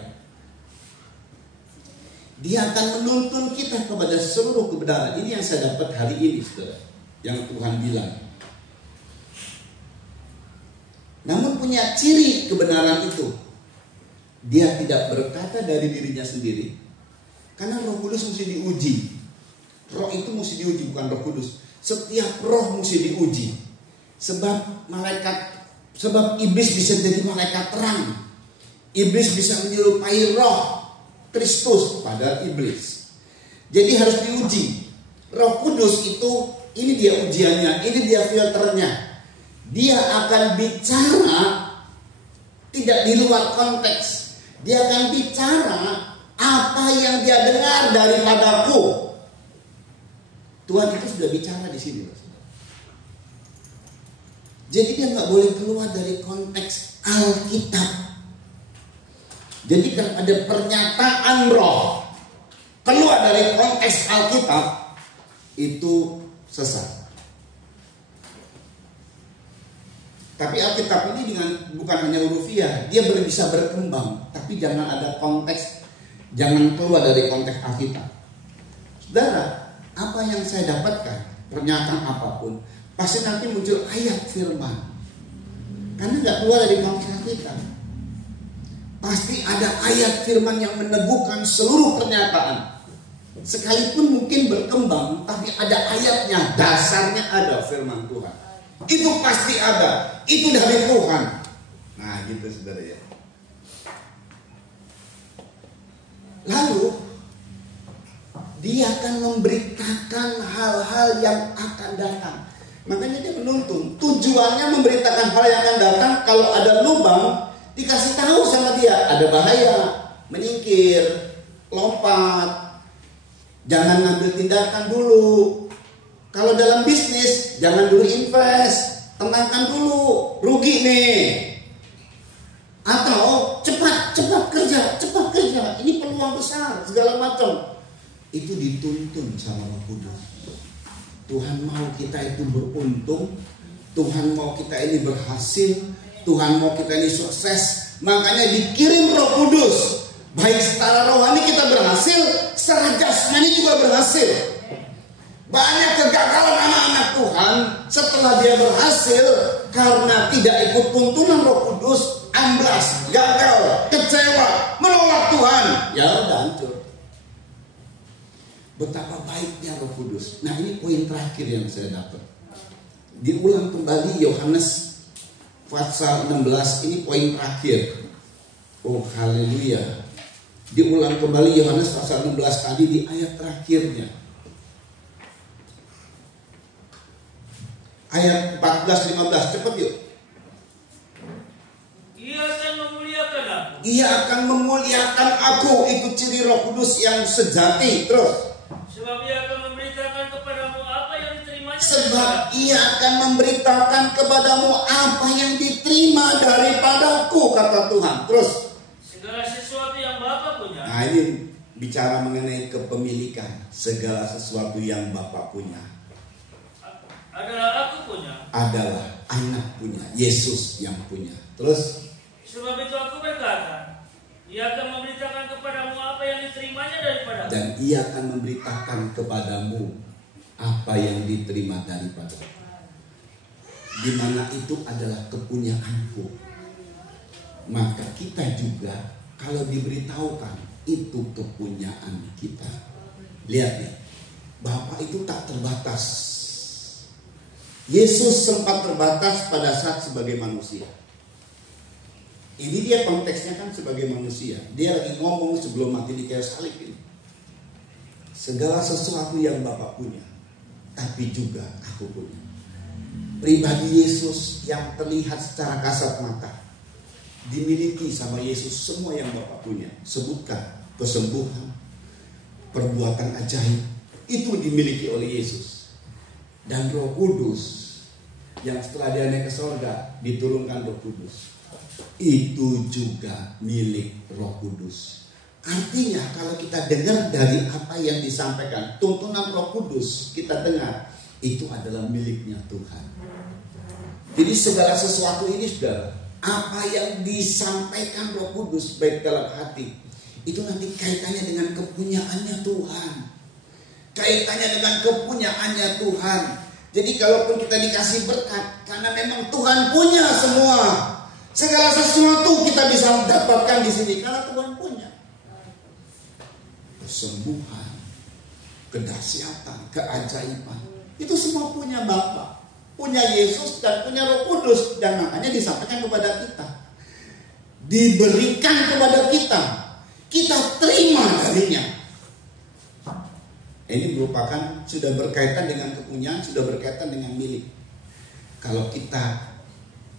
Dia akan menuntun kita kepada seluruh kebenaran. Ini yang saya dapat hari ini, saudara. Yang Tuhan bilang. Namun punya ciri kebenaran itu. Dia tidak berkata dari dirinya sendiri. Karena Roh Kudus mesti diuji. Roh itu mesti diuji, bukan Roh Kudus. Setiap roh mesti diuji. Sebab iblis bisa jadi malaikat terang. Iblis bisa menyerupai roh Kristus, padahal iblis. Jadi harus diuji. Roh Kudus itu, ini dia ujiannya, ini dia filternya. Dia akan bicara tidak di luar konteks. Dia akan bicara apa yang dia dengar daripadaku. Tuhan itu sudah bicara di sini. Jadi dia nggak boleh keluar dari konteks Alkitab. Jadi kalau ada pernyataan roh keluar dari konteks Alkitab, itu sesat. Tapi Alkitab ini bukan hanya hurufiah, dia bisa berkembang, tapi jangan ada konteks, jangan keluar dari konteks Alkitab. Saudara, apa yang saya dapatkan, pernyataan apapun, pasti nanti muncul ayat firman, karena nggak keluar dari konteks Alkitab. Pasti ada ayat firman yang meneguhkan seluruh pernyataan. Sekalipun mungkin berkembang, tapi ada ayatnya, dasarnya ada firman Tuhan. Itu pasti ada, itu dari Tuhan. Nah gitu saudara ya. Lalu dia akan memberitakan hal-hal yang akan datang. Makanya dia menuntun. Tujuannya memberitakan hal yang akan datang. Kalau ada lubang, dikasih tahu sama dia, ada bahaya, menyingkir, lompat, jangan ngambil tindakan dulu. Kalau dalam bisnis, jangan dulu invest, tenangkan dulu, rugi nih. Atau cepat kerja, ini peluang besar, segala macam. Itu dituntun sama Roh Kudus. Tuhan mau kita itu beruntung, Tuhan mau kita ini berhasil, Tuhan mau kita ini sukses. Makanya dikirim Roh Kudus. Baik secara rohani kita berhasil, secara jasmani juga berhasil. Banyak kegagalan anak-anak Tuhan setelah dia berhasil karena tidak ikut tuntunan Roh Kudus, amblas, gagal, kecewa, menolak Tuhan. Ya udah hancur. Betapa baiknya Roh Kudus. Nah ini poin terakhir yang saya dapat. Diulang kembali Yohanes pasal 16, ini poin terakhir. Oh haleluya. Diulang kembali Yohanes pasal 16 tadi di ayat terakhirnya. Ayat 14-15, cepat yuk. Ia akan memuliakan aku. Ia akan memuliakan aku, itu ciri Roh Kudus yang sejati. Terus. Sebab ia akan memberitakan kepadamu apa yang diterimanya. Sebab ia akan memberitakan kepadamu apa yang diterima daripadaku, kata Tuhan. Terus. Segala sesuatu yang Bapa punya. Nah ini bicara mengenai kepemilikan. Segala sesuatu yang Bapa punya Adalah aku punya. Adalah anak punya, Yesus yang punya. Terus. Sebab itu aku berkata, ia akan memberitakan kepadamu apa yang diterimanya daripadaku. Dan ia akan memberitakan kepadamu apa yang diterima daripadaku. Di mana itu adalah kepunyaanku. Maka kita juga kalau diberitahukan itu kepunyaan kita. Lihat nih, Bapa itu tak terbatas. Yesus sempat terbatas pada saat sebagai manusia. Ini dia konteksnya kan sebagai manusia. Dia lagi ngomong sebelum mati di kayu salib ini. Segala sesuatu yang Bapa punya, tapi juga aku punya. Pribadi Yesus yang terlihat secara kasat mata, dimiliki sama Yesus semua yang Bapa punya. Sebutkan kesembuhan, perbuatan ajaib, itu dimiliki oleh Yesus. Dan Roh Kudus yang setelah dia naik ke surga diturunkan Roh Kudus, itu juga milik Roh Kudus. Artinya kalau kita dengar dari apa yang disampaikan, tuntunan Roh Kudus kita dengar, itu adalah miliknya Tuhan. Jadi segala sesuatu ini sudah apa yang disampaikan Roh Kudus baik dalam hati, itu nanti kaitannya dengan kepunyaannya Tuhan. Kaitannya dengan kepunyaannya Tuhan. Jadi kalaupun kita dikasih berkat, karena memang Tuhan punya semua. Segala sesuatu kita bisa dapatkan di sini karena Tuhan punya. Kesembuhan, kedahsyatan, keajaiban, itu semua punya Bapa, punya Yesus dan punya Roh Kudus, dan makanya disampaikan kepada kita. diberikan kepada kita, kita terima darinya. Ini merupakan sudah berkaitan dengan kepunyaan, sudah berkaitan dengan milik. Kalau kita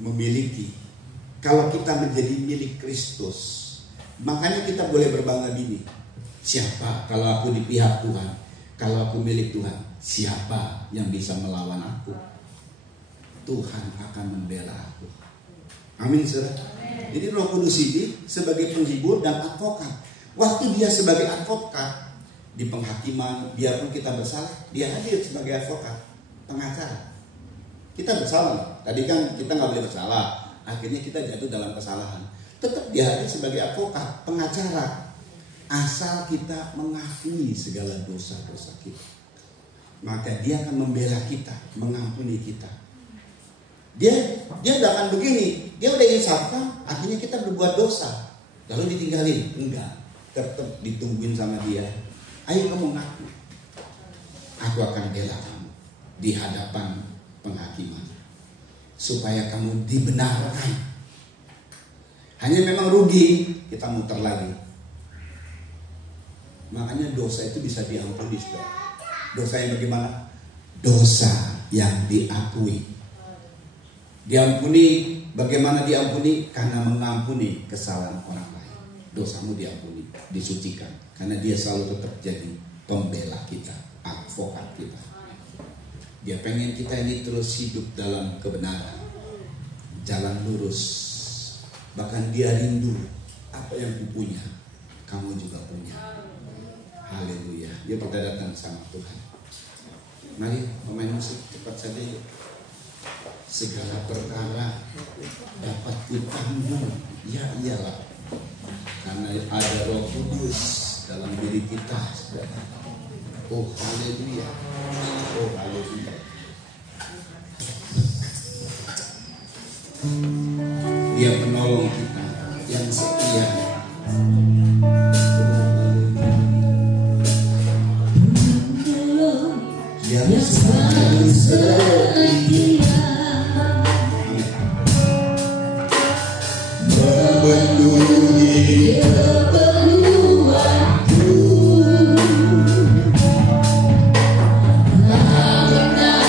memiliki, kalau kita menjadi milik Kristus, makanya kita boleh berbangga diri. Siapa kalau aku di pihak Tuhan? Kalau aku milik Tuhan, siapa yang bisa melawan aku? Tuhan akan membela aku. Amin, saudara. Jadi Roh Kudus ini sebagai penghibur dan advokat. Waktu dia sebagai advokat di penghakiman, biarpun kita bersalah, dia hadir sebagai advokat, pengacara. Kita bersalah. Tadi kan kita nggak boleh bersalah. Akhirnya kita jatuh dalam kesalahan. Tetap dia hadir sebagai advokat, pengacara. Asal kita mengakui segala dosa-dosa kita, maka dia akan membela kita, mengampuni kita. Dia tidak akan begini. Dia udah insafkan, akhirnya kita berbuat dosa, lalu ditinggalin. Enggak, tetap ditungguin sama dia. Ayo kamu ngaku, aku akan bela kamu di hadapan penghakiman, supaya kamu dibenarkan. Hanya memang rugi, kita muter lagi. Makanya dosa itu bisa diampuni, saudara. Dosa yang bagaimana? Dosa yang diakui. Diampuni, bagaimana diampuni? Karena mengampuni kesalahan orang lain. Dosamu diampuni, disucikan. Karena dia selalu tetap jadi pembela kita, advokat kita. Dia pengen kita ini terus hidup dalam kebenaran, jalan lurus. Bahkan dia rindu apa yang kupunya, kamu juga punya. Haleluya. Dia berdekatan sama Tuhan. Mari pemain musik cepat saja yuk. Segala perkara dapat ditanggung. Ya iyalah. Karena ada Roh Kudus dalam diri kita. Oh haleluya. Oh haleluya. Dia penolong kita yang setia. Yang selalu setia memenuhi keperluanku. Tak pernah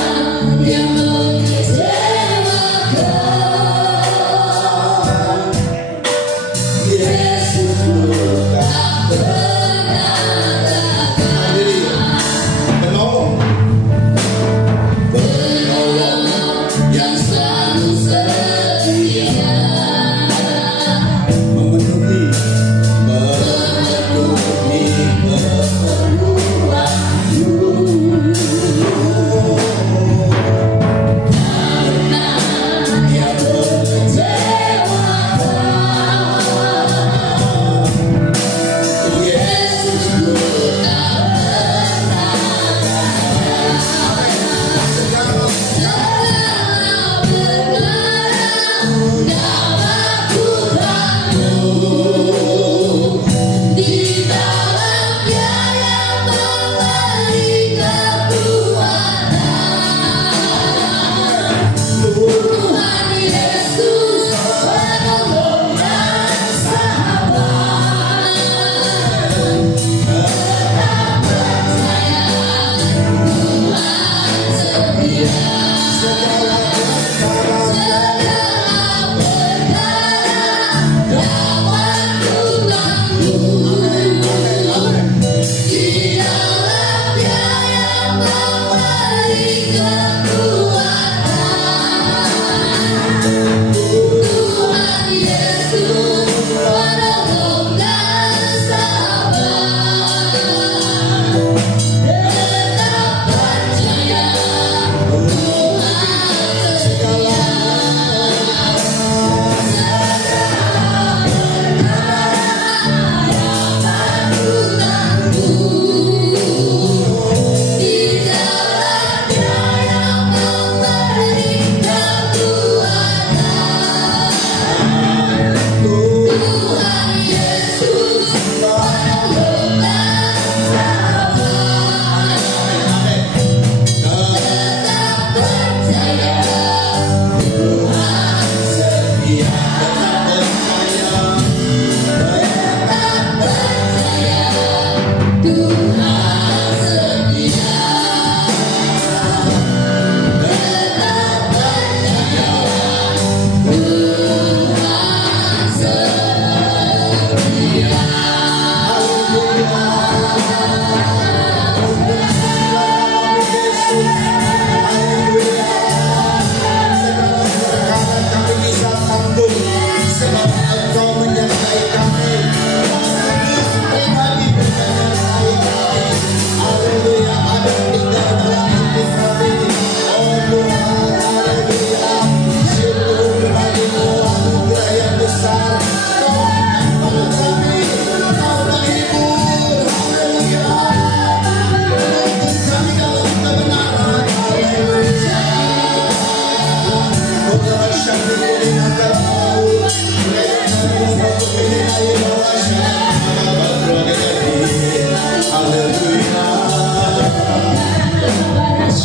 Haleluya.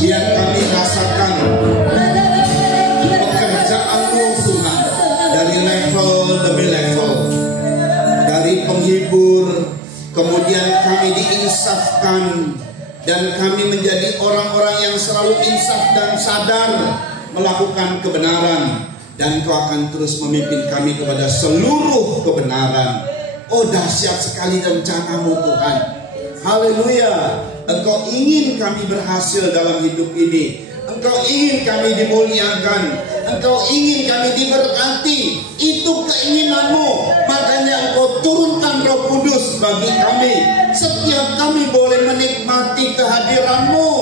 Biar kami rasakan pekerjaan-Mu Tuhan, dari level demi level, dari penghibur, kemudian kami diinsafkan, dan kami menjadi orang-orang yang selalu insaf dan sadar melakukan kebenaran, dan Kau akan terus memimpin kami kepada seluruh kebenaran. Oh, dahsyat sekali rencana-Mu Tuhan. Haleluya. Engkau ingin kami berhasil dalam hidup ini. Engkau ingin kami dimuliakan. Engkau ingin kami diberkati. Itu keinginan-Mu. Makanya Engkau turunkan Roh Kudus bagi kami. Setiap kami boleh menikmati kehadiran-Mu.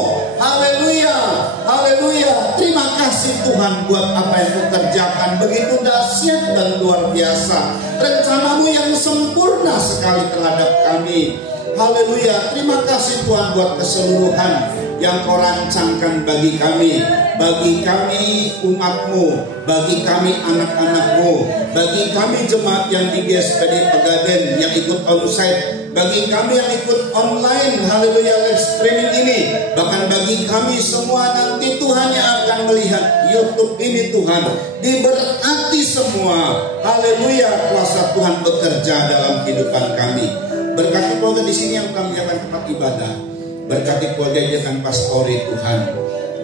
Haleluya. Haleluya. Terima kasih Tuhan buat apa yang Kau kerjakan. Begitu dahsyat dan luar biasa. Rencana-Mu yang sempurna sekali terhadap kami. Haleluya. Terima kasih Tuhan buat keseluruhan yang Kau rancangkan bagi kami umat-Mu, bagi kami anak-anak-Mu, bagi kami jemaat yang di GSPD Pegaden yang ikut onsite, bagi kami yang ikut online, haleluya, live streaming ini, bahkan bagi kami semua nanti Tuhan yang akan melihat YouTube ini. Tuhan, diberkati semua. Haleluya. Kuasa Tuhan bekerja dalam kehidupan kami. Berkati keluarga di sini yang telah menyediakan tempat ibadah. Berkati keluarga yang menyediakan pastori Tuhan.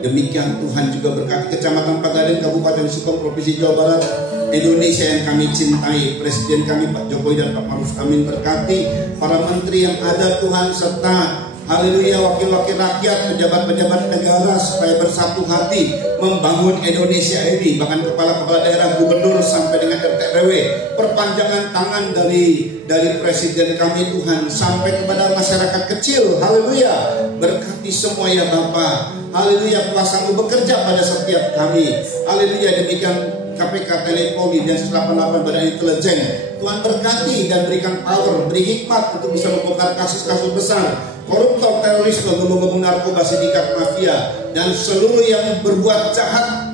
Demikian Tuhan juga berkati Kecamatan Pegaden, Kabupaten Sukabumi, Provinsi Jawa Barat, Indonesia yang kami cintai. Presiden kami Pak Jokowi dan Pak Maruf Amin. Berkati para menteri yang ada Tuhan, serta haleluya wakil-wakil rakyat, pejabat-pejabat negara, supaya bersatu hati membangun Indonesia ini. Bahkan kepala-kepala daerah, gubernur sampai dengan RT RW, perpanjangan tangan dari presiden kami Tuhan sampai kepada masyarakat kecil. Haleluya. Berkati semua ya Bapa. Haleluya. Kuasa-Mu bekerja pada setiap kami. Haleluya. Demikian KPK, Telepoli, dan 188 Badan Intelijen. Tuhan berkati dan berikan power, beri hikmat untuk bisa membongkar kasus-kasus besar, koruptor, terorisme, gembong-gembong narkoba, sindikat mafia, dan seluruh yang berbuat jahat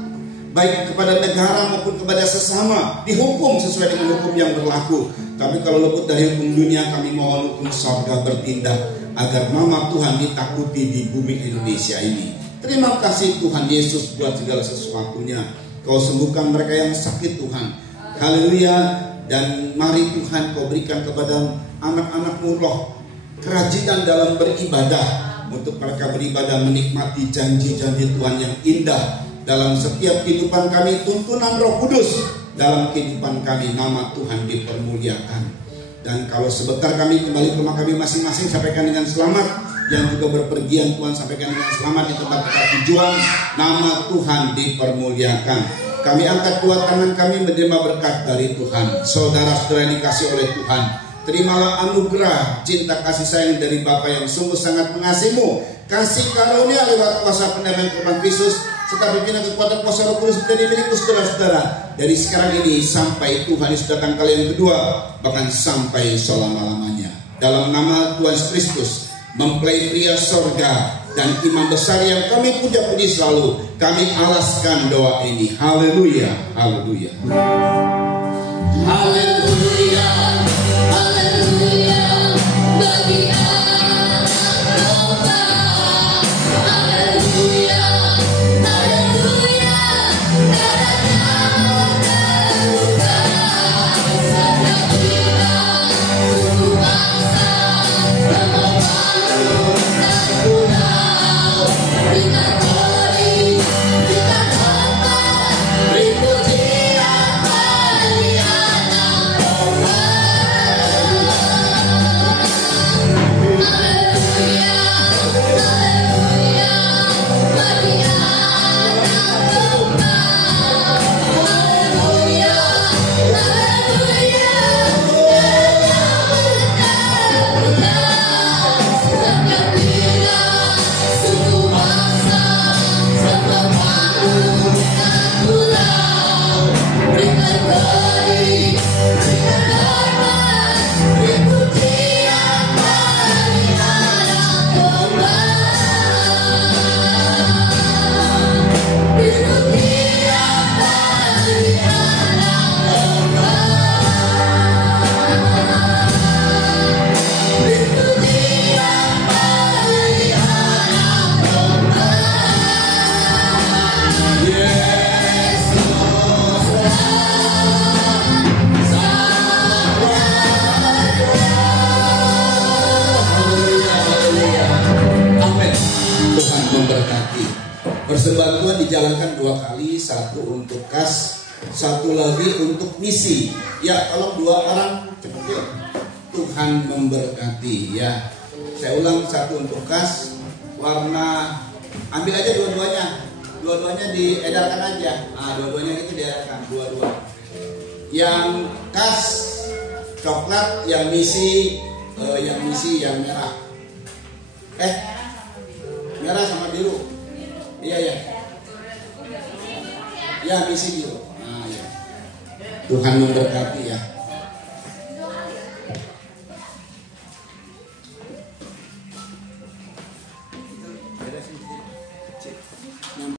baik kepada negara maupun kepada sesama, dihukum sesuai dengan hukum yang berlaku. Tapi kalau luput dari hukum dunia, kami mohon hukum surga bertindak agar nama Tuhan ditakuti di bumi Indonesia ini. Terima kasih Tuhan Yesus buat segala sesuatunya. Kau sembuhkan mereka yang sakit Tuhan. Haleluya. Dan mari Tuhan Kau berikan kepada anak-anak-Mu roh kerajinan dalam beribadah, untuk mereka beribadah menikmati janji-janji Tuhan yang indah dalam setiap kehidupan kami. Tuntunan Roh Kudus dalam kehidupan kami, nama Tuhan dipermuliakan. Dan kalau sebentar kami kembali ke rumah kami masing-masing, sampaikan dengan selamat. Yang juga berpergian Tuhan, sampaikan dengan selamat di tempat-tempat tujuan, nama Tuhan dipermuliakan. Kami angkat dua tangan kami menerima berkat dari Tuhan. Saudara-saudara yang dikasih oleh Tuhan, terimalah anugerah cinta kasih sayang dari Bapa yang sungguh sangat mengasihimu. Kasih karunia lewat kuasa pendamaian Tuhan Yesus, serta pimpinan kekuatan kuasa Roh Kudus menjadi milikku saudara-saudara, dari sekarang ini sampai Tuhan Yesus datang kali yang kedua, bahkan sampai selama-lamanya. Dalam nama Tuhan Yesus Kristus, mempelai pria sorga dan imam besar yang kami puja-puji selalu, kami alaskan doa ini. Haleluya, haleluya, Haleluya, haleluya, bagi anak domba. Haleluya, haleluya, darah-Mu terbuka. Setiap kita, suku bangsa, semua makhluk dan pulau, dengan glory, dengan hormat, beri pujian bagi anak domba. memberkati. Persebantuan dijalankan 2 kali, 1 untuk kas, 1 lagi untuk misi. Ya, tolong 2 orang cepat yuk. Tuhan memberkati ya. Saya ulang, 1 untuk kas, warna, ambil aja dua-duanya diedarkan aja. Dua-duanya itu diedarkan, 2-2. Yang kas coklat, yang misi yang merah. Merah sama biru. Iya ya. Ya, misi biru. Ya. Tuhan memberkati.